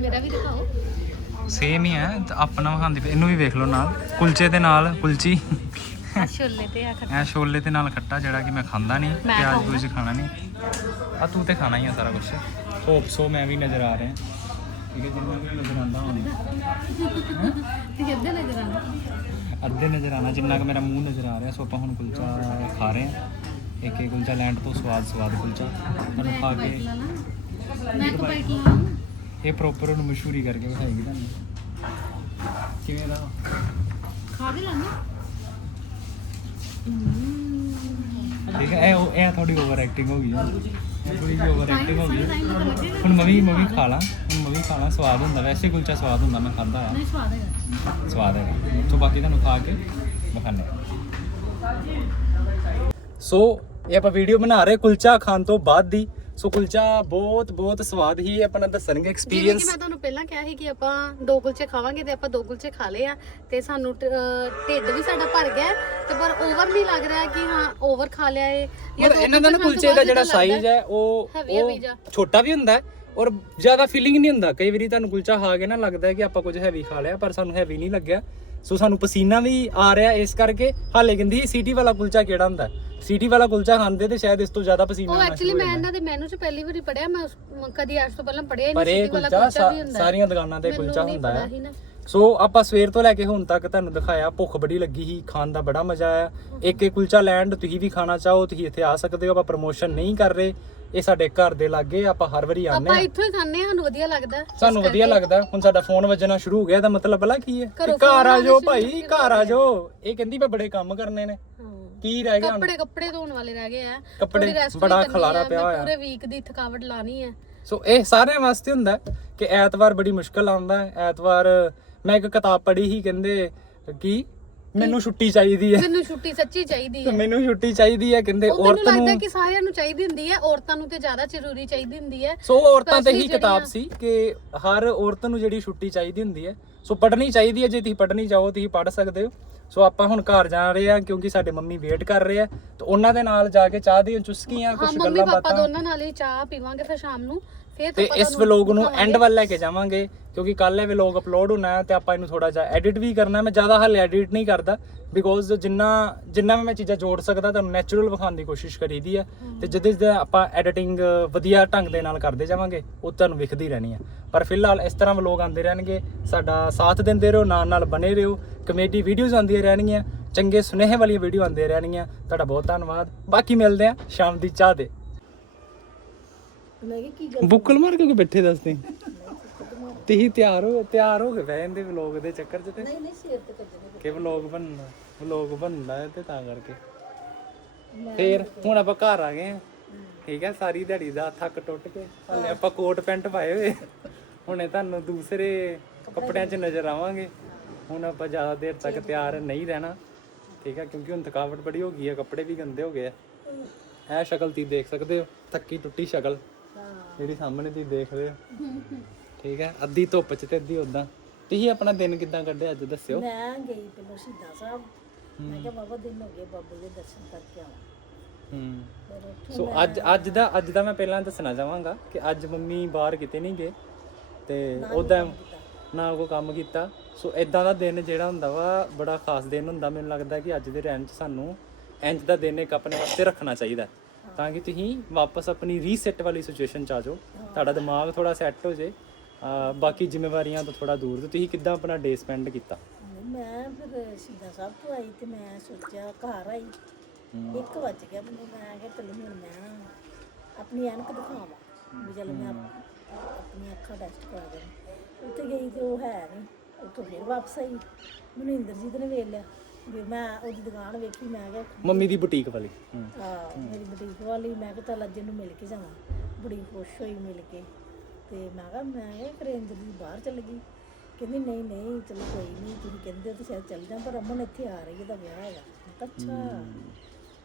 ਮੇਰਾ ਵੀ ਦਿਖਾਓ। ਸੇਮ ਹੀ ਹੈ ਤੇ ਆਪਣਾ ਵਿਖਾਉਂਦੀ ਪਈ ਇਹਨੂੰ ਵੀ ਵੇਖ ਲਓ ਨਾਲ। ਕੁਲਚੇ ਦੇ ਨਾਲ ਕੁਲਚੀ। ਛੋਲੇ ਤੇ ਆ ਖੱਟਾ। ਐ ਛੋਲੇ ਤੇ ਨਾਲ ਖੱਟਾ ਜਿਹੜਾ ਕਿ ਮੈਂ ਖਾਂਦਾ ਨਹੀਂ ਪਿਆਜ਼। ਕੁਝ ਖਾਣਾ ਨਹੀਂ। ਆ ਤੂੰ ਤੇ ਖਾਣਾ ਹੀ ਆ ਸਾਰਾ ਕੁਝ ਹੋਪ ਸੋ ਮੈਂ ਵੀ ਨਜ਼ਰ ਆ ਰਿਹਾ। ਠੀਕ ਹੈ ਜਿੰਨਾ ਵੀ ਨਜ਼ਰ ਆਉਂਦਾ ਹੁਣ। ਤੇ ਕਿੱਦਾਂ ਨਜ਼ਰ ਆਉਂਦਾ? ਅੱਧੇ ਨਜ਼ਰ ਆਣਾ ਜਿੰਨਾ ਕਿ ਮੇਰਾ ਮੂੰਹ ਨਜ਼ਰ ਆ ਰਿਹਾ ਸੋ ਆਪਾਂ ਹੁਣ ਕੁਲਚਾ ਖਾ ਰਹੇ ਹਾਂ। ਇੱਕ ਇੱਕ ਕੁਲਚਾ ਲੈਂਡ ਤੋਂ ਸਵਾਦ ਸਵਾਦ ਕੁਲਚਾ। ਮੈਨੂੰ ਖਾ ਕੇ ਮੈਂ ਇੱਕ ਬਾਈਟ ਲਾ। ਇਹ ਪ੍ਰੋਪਰ ਉਹਨੂੰ ਮਸ਼ਹੂਰੀ ਕਰਕੇ ਵਿਖਾਏਗੀ ਤੁਹਾਨੂੰ। ਕਿਵੇਂ ਦਾ? ਖਾ ਵੀ ਲੈਣਾ ਠੀਕ ਹੈ ਇਹ ਇਹ ਥੋੜੀ ਓਵਰ ਐਕਟਿੰਗ ਹੋ ਗਈ। ਹੈ ਥੋੜੀ ਜਿਹੀ ਓਵਰ ਐਕਟਿੰਗ ਹੋ ਗਈ। ਹੁਣ ਮੈਂ ਵੀ ਮੈਂ ਵੀ ਖਾ ਲਾਂ। ਵੀ ਖਾ ਲਾਂ ਸਵਾਦ ਹੁੰਦਾ। ਵੈਸੇ ਕੁਲਚਾ ਸਵਾਦ ਹੁੰਦਾ ਮੈਂ ਖਾਂਦਾ ਆ। ਨਹੀਂ ਸਵਾਦ ਹੈਗਾ। ਸਵਾਦ ਹੈ ਸੋ ਬਾਕੀ ਤੁਹਾਨੂੰ ਖਾ ਕੇ ਵਿਖਾਣੇ ਸੋ ਇਹ ਆਪਾਂ ਵੀਡੀਓ ਬਣਾ ਰਹੇ ਕੁਲਚਾ ਖਾਣ ਤੋਂ ਬਾਅਦ ਦੀ। ਸੋ ਕੁਲਚਾ ਬਹੁਤ ਬਹੁਤ ਸਵਾਦ ਹੀ ਆਪਣਾ ਦੱਸਣਗੇ ਜਿਵੇਂ ਕਿ ਐਕਸਪੀਰੀਅੰਸ ਮੈਂ ਤੁਹਾਨੂੰ ਪਹਿਲਾਂ ਕਿਹਾ ਸੀ ਕਿ ਆਪਾਂ ਦੋ ਕੁਲਚੇ ਖਾਵਾਂਗੇ ਤੇ ਆਪਾਂ ਦੋ ਕੁਲਚੇ ਖਾ ਲਏ ਆ ਤੇ ਸਾਨੂੰ ਢਿੱਡ ਵੀ ਸਾਡਾ ਭਰ ਗਿਆ ਤੇ ਪਰ ਓਵਰ ਨਹੀਂ ਲੱਗ ਰਿਹਾ ਕਿ ਹਾਂ ਓਵਰ ਖਾ ਲਿਆ ਏ ਜਾਂ ਇਹਨਾਂ ਦਾ ਨਾ ਖਾਣ ਤੋਂ ਕੁਲਚੇ ਦਾ ਜਿਹੜਾ ਸਾਈਜ਼ ਹੈ ਉਹ। ਛੋਟਾ ਵੀ ਹੁੰਦਾ ਹੈ ਔਰ ਜ਼ਿਆਦਾ ਫੀਲਿੰਗ ਨਹੀਂ ਹੁੰਦਾ। ਕਈ ਵਾਰੀ ਤੁਹਾਨੂੰ ਕੁਲਚਾ ਖਾ ਕੇ ਨਾ ਲੱਗਦਾ ਹੈ ਕਿ ਆਪਾਂ ਕੁਝ ਹੈਵੀ ਖਾ ਲਿਆ ਪਰ ਸਾਨੂੰ ਹੈਵੀ ਨਹੀਂ ਲੱਗਿਆ। ਸੋ ਸਾਨੂੰ ਪਸੀਨਾ ਵੀ ਆ ਰਿਹਾ ਇਸ ਕਰਕੇ। ਹਾਲੇ ਕਹਿੰਦੀ ਸੀਟੀ ਵਾਲਾ ਕੁਲਚਾ ਕਿਹੜਾ ਹੁੰਦਾ? ਸੀਟੀ ਵਾਲਾ ਕੁਲਚਾ ਖਾਂਦੇ ਤੇ ਸ਼ਾਇਦ ਇਸ ਤੋਂ ਜ਼ਿਆਦਾ ਪਸੀਨਾ ਉਹ ਆਉਣਾ ਐਕਚੁਅਲੀ ਸ਼ੁਰੂ ਹੋ ਮੈਂ ਜਾਂਦਾ। ਇਹਨਾਂ ਦੇ ਮੈਨੂ 'ਚ ਪਹਿਲੀ ਵਾਰੀ ਪੜਿਆ ਮੈਂ ਉਸ- ਮ- ਕਦੀ ਅੱਜ ਤੋਂ ਪਹਿਲਾਂ ਪੜਿਆ ਹੀ ਪਰ ਨਹੀਂ ਇਹ ਸਿਟੀ ਵਾਲਾ ਕੁਲਚਾ ਕੁਲਚਾ ਵੀ ਹੁੰਦਾ ਹੈ। ਸਾਰੀਆਂ ਦੁਕਾਨਾਂ ਤੇ ਮੈਨੂੰ ਕੁਲਚਾ ਨਹੀਂ ਹੁੰਦਾ ਪਤਾ ਹੈ ਸੀ ਨਾ। ਸੋ ਆਪਾਂ ਸਵੇਰ ਤੋਂ ਲੈ ਕੇ ਹੁਣ ਤੱਕ ਤੁਹਾਨੂੰ ਦਿਖਾਇਆ ਭੁੱਖ ਬੜੀ ਲੱਗੀ ਸੀ ਖਾਣ ਦਾ ਬੜਾ ਮਜ਼ਾ ਆਇਆ। ਇੱਕ ਇੱਕ ਕੁਲਚਾ ਲੈਂਡ ਤੁਸੀਂ ਵੀ ਖਾਣਾ ਚਾਹੋ ਤੁਸੀਂ ਇੱਥੇ ਆ ਸਕਦੇ ਹੋ ਆਪਾਂ ਪ੍ਰਮੋਸ਼ਨ ਨਹੀਂ ਕਰ ਰਹੇ। ਇਹ ਸਾਡੇ ਘਰ ਦੇ ਲਾਗੇ ਆਪਾਂ ਹਰ ਵਾਰੀ ਆਉਂਦੇ ਆਪਾਂ ਇੱਥੋਂ ਹੀ ਖਾਂਦੇ ਹਾਂ ਸਾਨੂੰ ਵਧੀਆ ਲੱਗਦਾ। ਸਾਨੂੰ ਵਧੀਆ ਲੱਗਦਾ। ਹੁਣ ਸਾਡਾ ਫੋਨ ਵੱਜਣਾ ਸ਼ੁਰੂ ਹੋ ਗਿਆ ਇਹਦਾ ਮਤਲਬ ਭਲਾ ਕੀ ਹੈ? ਘਰੋਂ ਆ ਜਾਓ ਭਾਈ ਘਰ ਆ ਜਾਓ। ਇਹ ਕਹਿੰਦੀ ਮੈਂ ਬੜੇ ਕੰਮ ਕਰਨੇ ਨੇ। ਕੀ ਰਹਿ ਗਿਆ ਕੱਪੜੇ ਕੱਪੜੇ ਧੋਣ ਵਾਲੇ ਰਹਿ ਗਏ ਆ। ਕੱਪੜੇ ਬੜਾ ਖਲਾਰਾ ਪਿਆ ਹੋਇਆ। ਪੂਰੇ ਵੀਕ ਦੀ ਥਕਾਵਟ ਲਾਣੀ ਹੈ ਸੋ ਇਹ ਸਾਰਿਆਂ ਵਾਸਤੇ ਹੁੰਦਾ ਕਿ ਐਤਵਾਰ ਬੜੀ ਮੁਸ਼ਕਲ ਆਉਂਦਾ। ਐਤਵਾਰ ਮੈਂ ਇੱਕ ਕਿਤਾਬ ਪੜ੍ਹੀ ਸੀ ਕਹਿੰਦੇ ਕਿ? ਮੈਨੂੰ ਛੁੱਟੀ ਚਾਹੀਦੀ ਹੈ। ਮੈਨੂੰ ਛੁੱਟੀ ਸੱਚੀ ਚਾਹੀਦੀ ਹੈ। ਮੈਨੂੰ ਛੁੱਟੀ ਚਾਹੀਦੀ ਹੈ ਕਹਿੰਦੇ ਉਹ ਮੈਨੂੰ ਔਰਤ ਲੱਗਦਾ ਨੂੰ ਕਿ ਸਾਰਿਆਂ ਨੂੰ ਚਾਹੀਦੀ ਹੁੰਦੀ ਹੈ ਔਰਤਾਂ ਨੂੰ ਤੇ ਜ਼ਿਆਦਾ ਜ਼ਰੂਰੀ ਚਾਹੀਦੀ ਹੁੰਦੀ ਹੈ। ਸੋ ਔਰਤਾਂ ਤੇ ਹੀ Especially ਕਿਤਾਬ ਸੀ ਕਿ ਹਰ ਔਰਤ ਨੂੰ ਜਿਹੜੀ ਛੁੱਟੀ ਚਾਹੀਦੀ ਹੁੰਦੀ ਹੈ ਸੋ ਪੜ੍ਹਨੀ ਚਾਹੀਦੀ ਹੈ ਜੇ ਤੁਸੀਂ ਪੜ੍ਹਨੀ ਚਾਹੋ ਤੁਸੀਂ ਪੜ੍ਹ ਸਕਦੇ ਹੋ। ਸੋ ਆਪਾਂ ਹੁਣ ਘਰ ਜਾ ਰਹੇ ਆ ਕਿਉਂਕਿ ਸਾਡੇ ਮੰਮੀ ਵੇਟ ਕਰ ਰਹੇ ਆ ਤੇ ਉਹਨਾਂ ਦੇ ਨਾਲ ਜਾ ਕੇ ਚਾਹ ਦੀਆਂ ਚੁਸਕੀਆਂ ਹਾਂ ਕੁਝ ਮੰਮੀ ਗੱਲਾਂ ਪਾਪਾ ਬਾਤਾਂ। ਦੋਨਾਂ ਨਾਲ ਹੀ ਚਾਹ ਪੀਵਾਂਗੇ ਫਿਰ ਸ਼ਾਮ ਨੂੰ। ਤੇ ਇਸ ਵਲੌਗ ਨੂੰ। ਐਂਡ ਵੱਲ ਲੈ ਕੇ ਜਾਵਾਂਗੇ ਕਿਉਂਕਿ ਕੱਲ ਇਹ ਵਲੌਗ ਅਪਲੋਡ ਹੋਣਾ ਹੈ ਤੇ ਆਪਾਂ ਇਹਨੂੰ ਥੋੜਾ ਜਿਹਾ ਐਡਿਟ ਵੀ ਕਰਨਾ ਮੈਂ ਜ਼ਿਆਦਾ ਹਾਲੇ ਐਡਿਟ ਨਹੀਂ ਕਰਦਾ ਬਿਕੋਜ਼ ਜਿੰਨਾ ਜਿੰਨਾ ਵੀ ਮੈਂ ਚੀਜ਼ਾਂ ਜੋੜ ਸਕਦਾ ਤੁਹਾਨੂੰ ਨੈਚੁਰਲ ਵਿਖਾਉਣ ਦੀ ਕੋਸ਼ਿਸ਼ ਕਰੀਦੀ ਹੈ ਤੇ ਜਦੋਂ ਜਦੋਂ ਆਪਾਂ ਐਡੀਟਿੰਗ ਵਧੀਆ ਢੰਗ ਦੇ ਨਾਲ ਕਰਦੇ ਜਾਵਾਂਗੇ ਉਹ ਤੁਹਾਨੂੰ ਵਿਖਦੀ ਰਹਿਣੀ ਹੈ ਪਰ ਫਿਲਹਾਲ ਇਸ ਤਰ੍ਹਾਂ ਵਲੌਗ ਆਉਂਦੇ ਰਹਿਣਗੇ ਸਾਡਾ ਸਾਥ ਦਿੰਦੇ ਰਹੋ ਨਾਲ ਨਾਲ ਬਨੇ ਰਹੋ ਕਮੇਡੀ ਵੀਡੀਓਜ਼ ਆਉਂਦੀਆਂ ਰਹਿਣਗੀਆਂ ਚੰਗੇ ਸੁਨੇਹੇ ਵਾਲੀਆਂ ਵੀਡੀਓ ਆਉਂਦੀਆਂ ਰਹਿਣਗੀਆਂ। ਤੁਹਾਡਾ ਬਹੁਤ ਧੰਨਵਾਦ। ਬਾਕੀ ਮਿਲਦੇ ਆ ਸ਼ਾਮ ਦੀ ਚਾਹ ਦੇ। ਮੈਂ ਕਿਹਾ ਕੀ ਗੱਲ ਬੁੱਕਲ ਮਾਰ ਕੇ ਬੈਠੇ ਦੱਸਦੇ ਤੁਸੀਂ ਤਿਆਰ ਹੋ ਤਿਆਰ ਹੋ ਗਏ ਬਹਿਣ ਦੇ ਵਲੌਗ ਦੇ ਚੱਕਰ 'ਚ ਤੇ। ਨਹੀਂ ਨਹੀਂ ਸਿਰ ਤੇ ਕੱਜਣੇ ਕਿ ਵਲੌਗ ਬਣਨਾ ਵਲੌਗ ਬਣਦਾ ਹੈ ਤੇ ਤਾਂ ਕਰਕੇ। ਫੇਰ ਹੁਣ ਆਪਾਂ ਘਰ ਆ ਗਏ ਠੀਕ ਹੈ ਸਾਰੀ ਦਿਹਾੜੀ ਦਾ ਥੱਕ ਟੁੱਟ ਕੇ। ਹਲੇ ਆਪਾਂ ਕੋਟ ਪੈਂਟ ਪਾਏ ਹੋਏ। ਹੁਣੇ ਤੁਹਾਨੂੰ ਦੂਸਰੇ ਕੱਪੜਿਆਂ 'ਚ ਨਜ਼ਰ ਆਵਾਂਗੇ। ਹੁਣ ਆਪਾਂ ਜ਼ਿਆਦਾ ਦੇਰ ਤੱਕ ਤਿਆਰ ਨਹੀਂ ਰਹਿਣਾ। ਠੀਕ ਹੈ ਕਿਉਂਕਿ ਹੁਣ ਥਕਾਵਟ ਬੜੀ ਹੋ ਗਈ ਹੈ ਕੱਪੜੇ ਵੀ ਗੰਦੇ ਹੋ ਗਏ ਆ। ਇਹ ਸ਼ਕਲ ਤੁਸੀਂ ਦੇਖ ਸਕਦੇ ਹੋ ਥੱਕੀ ਟੁੱਟੀ ਸ਼ਕਲ। ਜਿਹੜੀ ਸਾਹਮਣੇ ਤੁਸੀਂ ਦੇਖ ਰਹੇ ਹੋ। ਠੀਕ ਹੈ ਅੱਧੀ ਧੁੱਪ 'ਚ ਤੇ ਅੱਧੀ ਉਦਾਂ ਤੁਸੀਂ ਆਪਣਾ ਦਿਨ ਕਿੱਦਾਂ ਕੱਢਿਆ ਅੱਜ ਦੱਸਿਓ। ਮੈਂ ਗਈ ਪਹਿਲਾਂ ਸ਼ਹੀਦਾਂ ਸਾਹਿਬ। ਮੈਂ ਕਿਹਾ ਬਾਬਾ ਦਿਨ ਹੋ ਗਏ ਬਾਬੇ ਦੇ ਦਰਸ਼ਨ ਕਰਕੇ ਆਵਾਂ ਹੂੰ। ਸੋ ਅੱਜ ਅੱਜ ਦਾ ਅੱਜ ਦਾ ਮੈਂ ਪਹਿਲਾਂ ਦੱਸਣਾ ਚਾਹਾਂਗਾ ਕਿ ਅੱਜ ਮੰਮੀ ਬਾਹਰ ਕਿਤੇ ਨਹੀਂ ਗਏ। ਤੇ ਉਹਦਾ ਨਾ ਕੋਈ ਕੰਮ ਕੀਤਾ। ਸੋ ਇਦਾਂ ਦਾ ਦਿਨ ਜਿਹੜਾ ਹੁੰਦਾ ਵਾ ਬੜਾ ਖਾਸ ਦਿਨ ਹੁੰਦਾ। ਮੈਨੂੰ ਲੱਗਦਾ ਕਿ ਅੱਜ ਦੇ ਟਾਈਮ 'ਚ ਸਾਨੂੰ ਇੰਜ ਦਾ ਦਿਨ ਇੱਕ ਆਪਣੇ ਵਾਸਤੇ ਰੱਖਣਾ ਚਾਹੀਦਾ। ਤਾਂ ਕਿ ਤੁਸੀਂ ਵਾਪਸ ਆਪਣੀ ਰੀਸੈਟ ਵਾਲੀ ਸਿਚੁਏਸ਼ਨ 'ਚ ਆ ਜਾਓ। ਤੁਹਾਡਾ ਦਿਮਾਗ ਥੋੜਾ ਸੈੱਟ ਹੋ ਜੇ। ਬਾਕੀ ਜ਼ਿੰਮੇਵਾਰੀਆਂ ਤੋਂ ਥੋੜਾ ਦੂਰ ਤੇ ਤੁਸੀਂ ਕਿੱਦਾਂ ਆਪਣਾ ਡੇ ਸਪੈਂਡ ਕੀਤਾ? ਮੈਂ ਫਿਰ ਸ਼ਹੀਦਾਂ ਸਾਹਿਬ ਤੋਂ ਆਈ ਤੇ ਮੈਂ ਸੋਚਿਆ ਘਰ ਆਈ। ਇੱਕ ਵੱਜ ਗਿਆ ਮੈਨੂੰ ਮੈਂ ਕਿਹਾ ਚਲ ਹੁਣ ਮੈਂ ਆਪਣੀ ਐਨਕ ਦਿਖਾਵਾਂ। ਵੀ ਚਲ ਮੈਂ ਆਪ- ਆਪਣੀ ਅੱਖਾਂ ਟੈਸਟ ਕਰਾ ਦੇ ਉੱਥੇ ਗਈ ਤੇ ਉਹ ਹੈ ਨਹੀਂ ਉੱਥੋਂ ਫਿਰ ਵਾਪਸ ਆਈ। ਮੈਨੂੰ ਇੰਦਰਜੀਤ ਨੇ ਵੇਖ ਲਿਆ। ਵੀ ਮੈਂ ਉਹਦੀ ਦੁਕਾਨ ਵੇਖੀ ਮੈਂ ਕਿਹਾ ਮੰਮੀ ਦੀ ਬੁਟੀਕ ਵਾਲੀ। ਹੂੰ। ਮੇਰੀ ਬੁਟੀਕ ਵਾਲੀ ਮੈਂ ਕਿਹਾ ਚੱਲ ਅੱਜ ਇਹਨੂੰ ਮਿਲ ਕੇ ਜਾਵਾਂ। ਬੜੀ ਖੁਸ਼ ਹੋਈ ਮਿਲ ਕੇ। ਤੇ ਮੈਂ ਕਿਹਾ ਮੈਂ ਕਿਹਾ ਕਰੇਂਦਰ ਦੀ ਬਾਹਰ ਚਲ ਗਈ। ਕਹਿੰਦੀ ਨਹੀਂ ਨਹੀਂ ਚਲੋ ਕੋਈ ਨਹੀਂ ਤੁਸੀਂ ਕਹਿੰਦੇ ਹੋ ਤਾਂ ਸ਼ਾਇਦ ਚੱਲ ਜਾ ਪਰ ਅਮਨ ਇੱਥੇ ਆ ਰਹੀ ਹੈ ਦਾ ਵਿਆਹ ਹੈਗਾ। ਮੈਂ ਕਿਹਾ ਅੱਛਾ।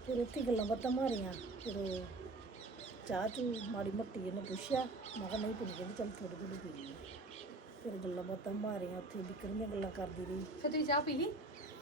ਫਿਰ ਇੱਥੇ ਗੱਲਾਂ ਬਾਤਾਂ ਮਾਰੀਆਂ। ਫਿਰ ਉਹ ਚਾਹ ਚੂ ਮਾੜੀ ਮੱਟੀ ਇਹਨੇ ਪੁੱਛਿਆ। ਮੈਂ ਕਿਹਾ ਨਹੀਂ ਪੀਣੀ ਕਹਿੰਦੀ ਚੱਲ ਥੋੜੀ ਥੋੜੀ ਪੀ ਲਈ ਫਿਰ ਗੱਲਾਂ ਬਾਤਾਂ ਮਾਰੀਆਂ ਉੱਥੇ ਵਿਕਰ ਦੀਆਂ ਗੱਲਾਂ ਕਰਦੀ ਰਹੀ। ਫਿਰ ਤੁਸੀਂ ਚਾਹ ਪੀ ਲਈ?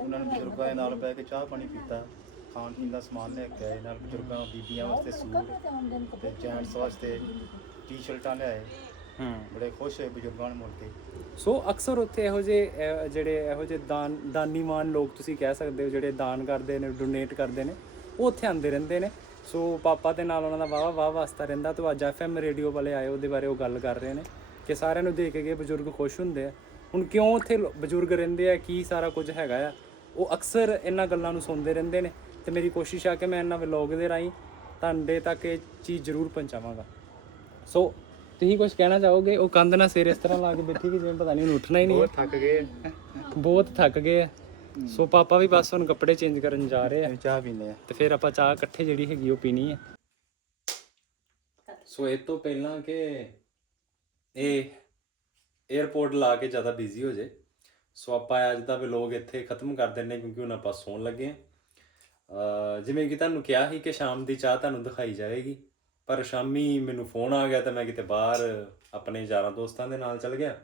ਉਹਨਾਂ ਨੇ ਬਜ਼ੁਰਗਾਂ ਦੇ ਨਾਲ ਬਹਿ ਕੇ ਚਾਹ ਪਾਣੀ ਪੀਤਾ ਖਾਣ ਪੀਣ ਦਾ ਸਮਾਨ ਲੈ ਕੇ ਆਏ ਨਾਲ ਬਜ਼ੁਰਗਾਂ ਬੀਬੀਆਂ ਵਾਸਤੇ ਸੂਟ ਤੇ ਜੈਂਟਸ ਵਾਸਤੇ ਟੀ-ਸ਼ਰਟਾਂ ਲਿਆਏ। ਹੂੰ। ਬੜੇ ਖੁਸ਼ ਹੋਏ ਬਜ਼ੁਰਗਾਂ ਨੂੰ ਮਿਲ ਕੇ। ਸੋ ਅਕਸਰ ਉੱਥੇ ਇਹੋ ਜਿਹੇ ਅਹ, ਜਿਹੜੇ ਇਹੋ ਜਿਹੇ ਦਾਨ ਦਾਨੀਮਾਨ ਲੋਕ ਤੁਸੀਂ ਕਹਿ ਸਕਦੇ ਹੋ ਜਿਹੜੇ ਦਾਨ ਕਰਦੇ ਨੇ ਡੋਨੇਟ ਕਰਦੇ ਨੇ ਉਹ ਉੱਥੇ ਆਉਂਦੇ ਰਹਿੰਦੇ ਨੇ। ਸੋ ਪਾਪਾ ਦੇ ਨਾਲ ਉਹਨਾਂ ਦਾ ਵਾਵਾ ਵਾਹ ਵਾਸਤਾ ਰਹਿੰਦਾ। ਤੇ ਅੱਜ ਐਫਐਮ ਰੇਡੀਓ ਵਾਲੇ ਆਏ ਉਹਦੇ ਬਾਰੇ ਉਹ ਗੱਲ ਕਰ ਰਹੇ ਨੇ ਕਿ ਸਾਰਿਆਂ ਨੂੰ ਦੇਖ ਕੇ ਬਜ਼ੁਰਗ ਖੁਸ਼ ਹੁੰਦੇ ਆ। ਹੁਣ ਕਿਉਂ ਉੱਥੇ ਬਜ਼ੁਰਗ ਰਹਿੰਦੇ ਆ ਕੀ ਸਾਰਾ ਕੁਝ ਹੈਗਾ ਆ? ਉਹ ਅਕਸਰ ਇਹਨਾਂ ਗੱਲਾਂ ਨੂੰ ਸੁਣਦੇ ਰਹਿੰਦੇ ਨੇ ਤੇ ਮੇਰੀ ਕੋਸ਼ਿਸ਼ ਆ ਕਿ ਮੈਂ ਇਹਨਾਂ ਵਲੌਗ ਦੇ ਰਾਹੀਂ ਤੁਹਾਡੇ ਤੱਕ ਇਹ ਚੀਜ਼ ਜ਼ਰੂਰ ਪਹੁੰਚਾਵਾਂਗਾ। ਸੋ ਤੁਸੀਂ ਕੁਝ ਕਹਿਣਾ ਚਾਹੋਗੇ? ਉਹ ਕੰਧ ਨਾਲ ਸਿਰ ਇਸ ਤਰ੍ਹਾਂ ਲਾ ਕੇ ਬੈਠੀ ਕਿ ਜਿਵੇਂ ਪਤਾ ਨਹੀਂ ਉਹਨੂੰ ਉੱਠਣਾ ਹੀ ਨਹੀਂ ਹੈ। ਥੱਕ ਗਏ ਬਹੁਤ ਥੱਕ ਗਏ ਸੋ ਪਾਪਾ ਵੀ ਬਸ ਹੁਣ ਕੱਪੜੇ ਚੇਂਜ ਕਰਨ ਜਾ ਰਹੇ ਆ। ਚਾਹ ਪੀਨੇ ਆ। ਤੇ ਫਿਰ ਆਪਾਂ ਚਾਹ ਇਕੱਠੇ ਜਿਹੜੀ ਹੈਗੀ ਉਹ ਪੀਣੀ ਹੈ ਸੋ ਇਹ ਤੋਂ ਪਹਿਲਾਂ ਕਿ ਇਹ 에어ਪੋਰਟ ਲਾ ਕੇ ਜ਼ਿਆਦਾ ਬਿਜ਼ੀ ਹੋ ਜੇ। ਸੋ ਆਪਾਂ ਅੱਜ ਦਾ ਵਲੌਗ ਇੱਥੇ ਖਤਮ ਕਰ ਦਿੰਨੇ ਕਿਉਂਕਿ ਹੁਣ ਆਪਾਂ ਸੌਣ ਲੱਗੇ ਆ ਜਿਵੇਂ ਕਿ ਤੁਹਾਨੂੰ ਕਿਹਾ ਸੀ ਕਿ ਸ਼ਾਮ ਦੀ ਚਾਹ ਤੁਹਾਨੂੰ ਦਿਖਾਈ ਜਾਏਗੀ ਪਰ ਸ਼ਾਮੀ ਮੈਨੂੰ ਫੋਨ ਆ ਗਿਆ ਤਾਂ ਮੈਂ ਕਿਤੇ ਬਾਹਰ ਆਪਣੇ ਯਾਰਾਂ ਦੋਸਤਾਂ ਦੇ ਨਾਲ ਚਲ ਗਿਆ।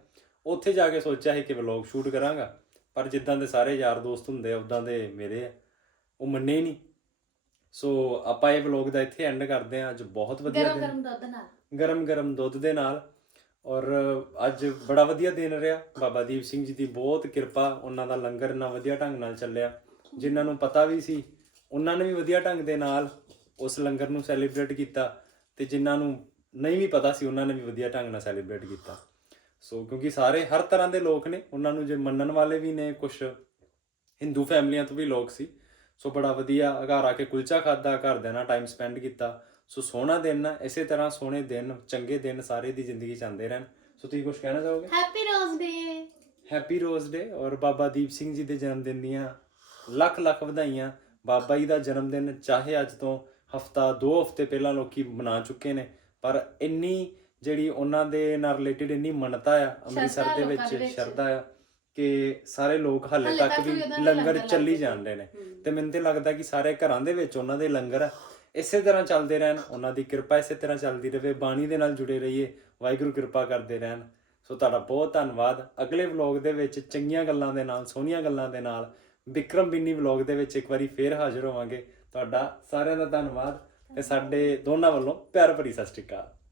ਉੱਥੇ ਜਾ ਕੇ ਸੋਚਿਆ ਸੀ ਕਿ ਵਲੌਗ ਸ਼ੂਟ ਕਰਾਂਗਾ ਪਰ ਜਿੱਦਾਂ ਦੇ ਸਾਰੇ ਯਾਰ ਦੋਸਤ ਹੁੰਦੇ ਆ ਉਦਾਂ ਦੇ ਮੇਰੇ ਆ ਉਹ ਮੰਨੇ ਨਹੀਂ। ਸੋ ਆਪਾਂ ਇਹ ਵਲੌਗ ਦਾ ਇੱਥੇ ਐਂਡ ਕਰਦੇ ਆ ਅੱਜ ਬਹੁਤ ਵਧੀਆ ਗਰਮ ਗਰਮ ਦੁੱਧ ਨਾਲ। ਗਰਮ ਗਰਮ ਦੁੱਧ ਦੇ ਨਾਲ। ਔਰ ਅੱਜ ਬੜਾ ਵਧੀਆ ਦਿਨ ਰਿਹਾ। ਬਾਬਾ ਦੀਪ ਸਿੰਘ ਜੀ ਦੀ ਬਹੁਤ ਕਿਰਪਾ, ਉਹਨਾਂ ਦਾ ਲੰਗਰ ਇੰਨਾ ਵਧੀਆ ਢੰਗ ਨਾਲ ਚੱਲਿਆ। ਜਿਨ੍ਹਾਂ ਨੂੰ ਪਤਾ ਵੀ ਸੀ, ਉਹਨਾਂ ਨੇ ਵੀ ਵਧੀਆ ਢੰਗ ਦੇ ਨਾਲ ਉਸ ਲੰਗਰ ਨੂੰ ਸੈਲੀਬ੍ਰੇਟ ਕੀਤਾ ਤੇ ਜਿਨ੍ਹਾਂ ਨੂੰ ਨਹੀਂ ਵੀ ਪਤਾ ਸੀ, ਉਹਨਾਂ ਨੇ ਵੀ ਵਧੀਆ ਢੰਗ ਨਾਲ ਸੈਲੀਬ੍ਰੇਟ ਕੀਤਾ। ਸੋ ਕਿਉਂਕਿ ਸਾਰੇ ਹਰ ਤਰ੍ਹਾਂ ਦੇ ਲੋਕ ਨੇ, ਉਹਨਾਂ ਨੂੰ ਜੇ ਮੰਨਣ ਵਾਲੇ ਵੀ ਨੇ ਕੁਝ ਹਿੰਦੂ ਫੈਮਲੀਆਂ ਤੋਂ ਵੀ ਲੋਕ ਸੀ। ਸੋ ਬੜਾ ਵਧੀਆ, ਘਰ ਆ ਕੇ ਕੁਲਚਾ ਖਾਦਾ ਘਰਦਿਆਂ ਨਾਲ ਟਾਈਮ ਸਪੈਂਡ ਕੀਤਾ। ਸੋ ਸੋਹਣਾ ਦਿਨ ਆ ਇਸੇ ਤਰ੍ਹਾਂ ਸੋਹਣੇ ਦਿਨ ਚੰਗੇ ਦਿਨ ਸਾਰੇ ਦੀ ਜ਼ਿੰਦਗੀ ਚ ਆਉਂਦੇ ਰਹਿਣ। ਸੋ ਤੁਸੀਂ ਕੁਝ ਕਹਿਣਾ ਚਾਹੋਗੇ? Happy rose day happy rose ਡੇ ਔਰ ਬਾਬਾ ਦੀਪ ਸਿੰਘ ਜੀ ਦੇ ਜਨਮ ਦਿਨ ਦੀਆਂ ਲੱਖ ਲੱਖ ਵਧਾਈਆਂ। ਬਾਬਾ ਜੀ ਦਾ ਜਨਮ ਦਿਨ ਚਾਹੇ ਅੱਜ ਤੋਂ ਹਫਤਾ ਦੋ ਹਫ਼ਤੇ ਪਹਿਲਾਂ ਲੋਕੀ ਮਨਾ ਚੁੱਕੇ ਨੇ ਪਰ ਇੰਨੀ ਜਿਹੜੀ ਉਹਨਾਂ ਦੇ ਨਾਲ ਰਿਲੇਟਡ ਇੰਨੀ ਮੰਨਤਾ ਆ ਅੰਮ੍ਰਿਤਸਰ ਦੇ ਵਿੱਚ। ਸ਼ਰਧਾ ਆ ਕਿ ਸਾਰੇ ਲੋਕ ਹਾਲੇ ਤੱਕ ਵੀ ਲੰਗਰ ਚੱਲੀ ਜਾਂਦੇ ਨੇ। ਤੇ ਮੈਨੂੰ ਤੇ ਲੱਗਦਾ ਕਿ ਸਾਰੇ ਘਰਾਂ ਦੇ ਵਿੱਚ ਉਹਨਾਂ ਦੇ ਲੰਗਰ ਆ। ਇਸੇ ਤਰ੍ਹਾਂ ਚੱਲਦੇ ਰਹਿਣ, ਉਹਨਾਂ ਦੀ ਕਿਰਪਾ ਇਸੇ ਤਰ੍ਹਾਂ ਚੱਲਦੀ ਰਹੇ, ਬਾਣੀ ਦੇ ਨਾਲ ਜੁੜੇ ਰਹੀਏ, ਵਾਹਿਗੁਰੂ ਕਿਰਪਾ ਕਰਦੇ ਰਹਿਣ। ਸੋ ਤੁਹਾਡਾ ਬਹੁਤ ਧੰਨਵਾਦ। ਅਗਲੇ ਵਲੌਗ ਦੇ ਵਿੱਚ ਚੰਗੀਆਂ ਗੱਲਾਂ ਦੇ ਨਾਲ, ਸੋਹਣੀਆਂ ਗੱਲਾਂ ਦੇ ਨਾਲ, ਵਿਕਰਮ ਬਿੰਨੀ ਵਲੌਗ ਦੇ ਵਿੱਚ ਇੱਕ ਵਾਰੀ ਫੇਰ ਹਾਜ਼ਰ ਹੋਵਾਂਗੇ। ਤੁਹਾਡਾ ਸਾਰਿਆਂ ਦਾ ਧੰਨਵਾਦ ਤੇ ਸਾਡੇ ਦੋਨਾਂ ਵੱਲੋਂ ਪਿਆਰ ਭਰੀ ਸਤਿ ਸ਼੍ਰੀ ਅਕਾਲ।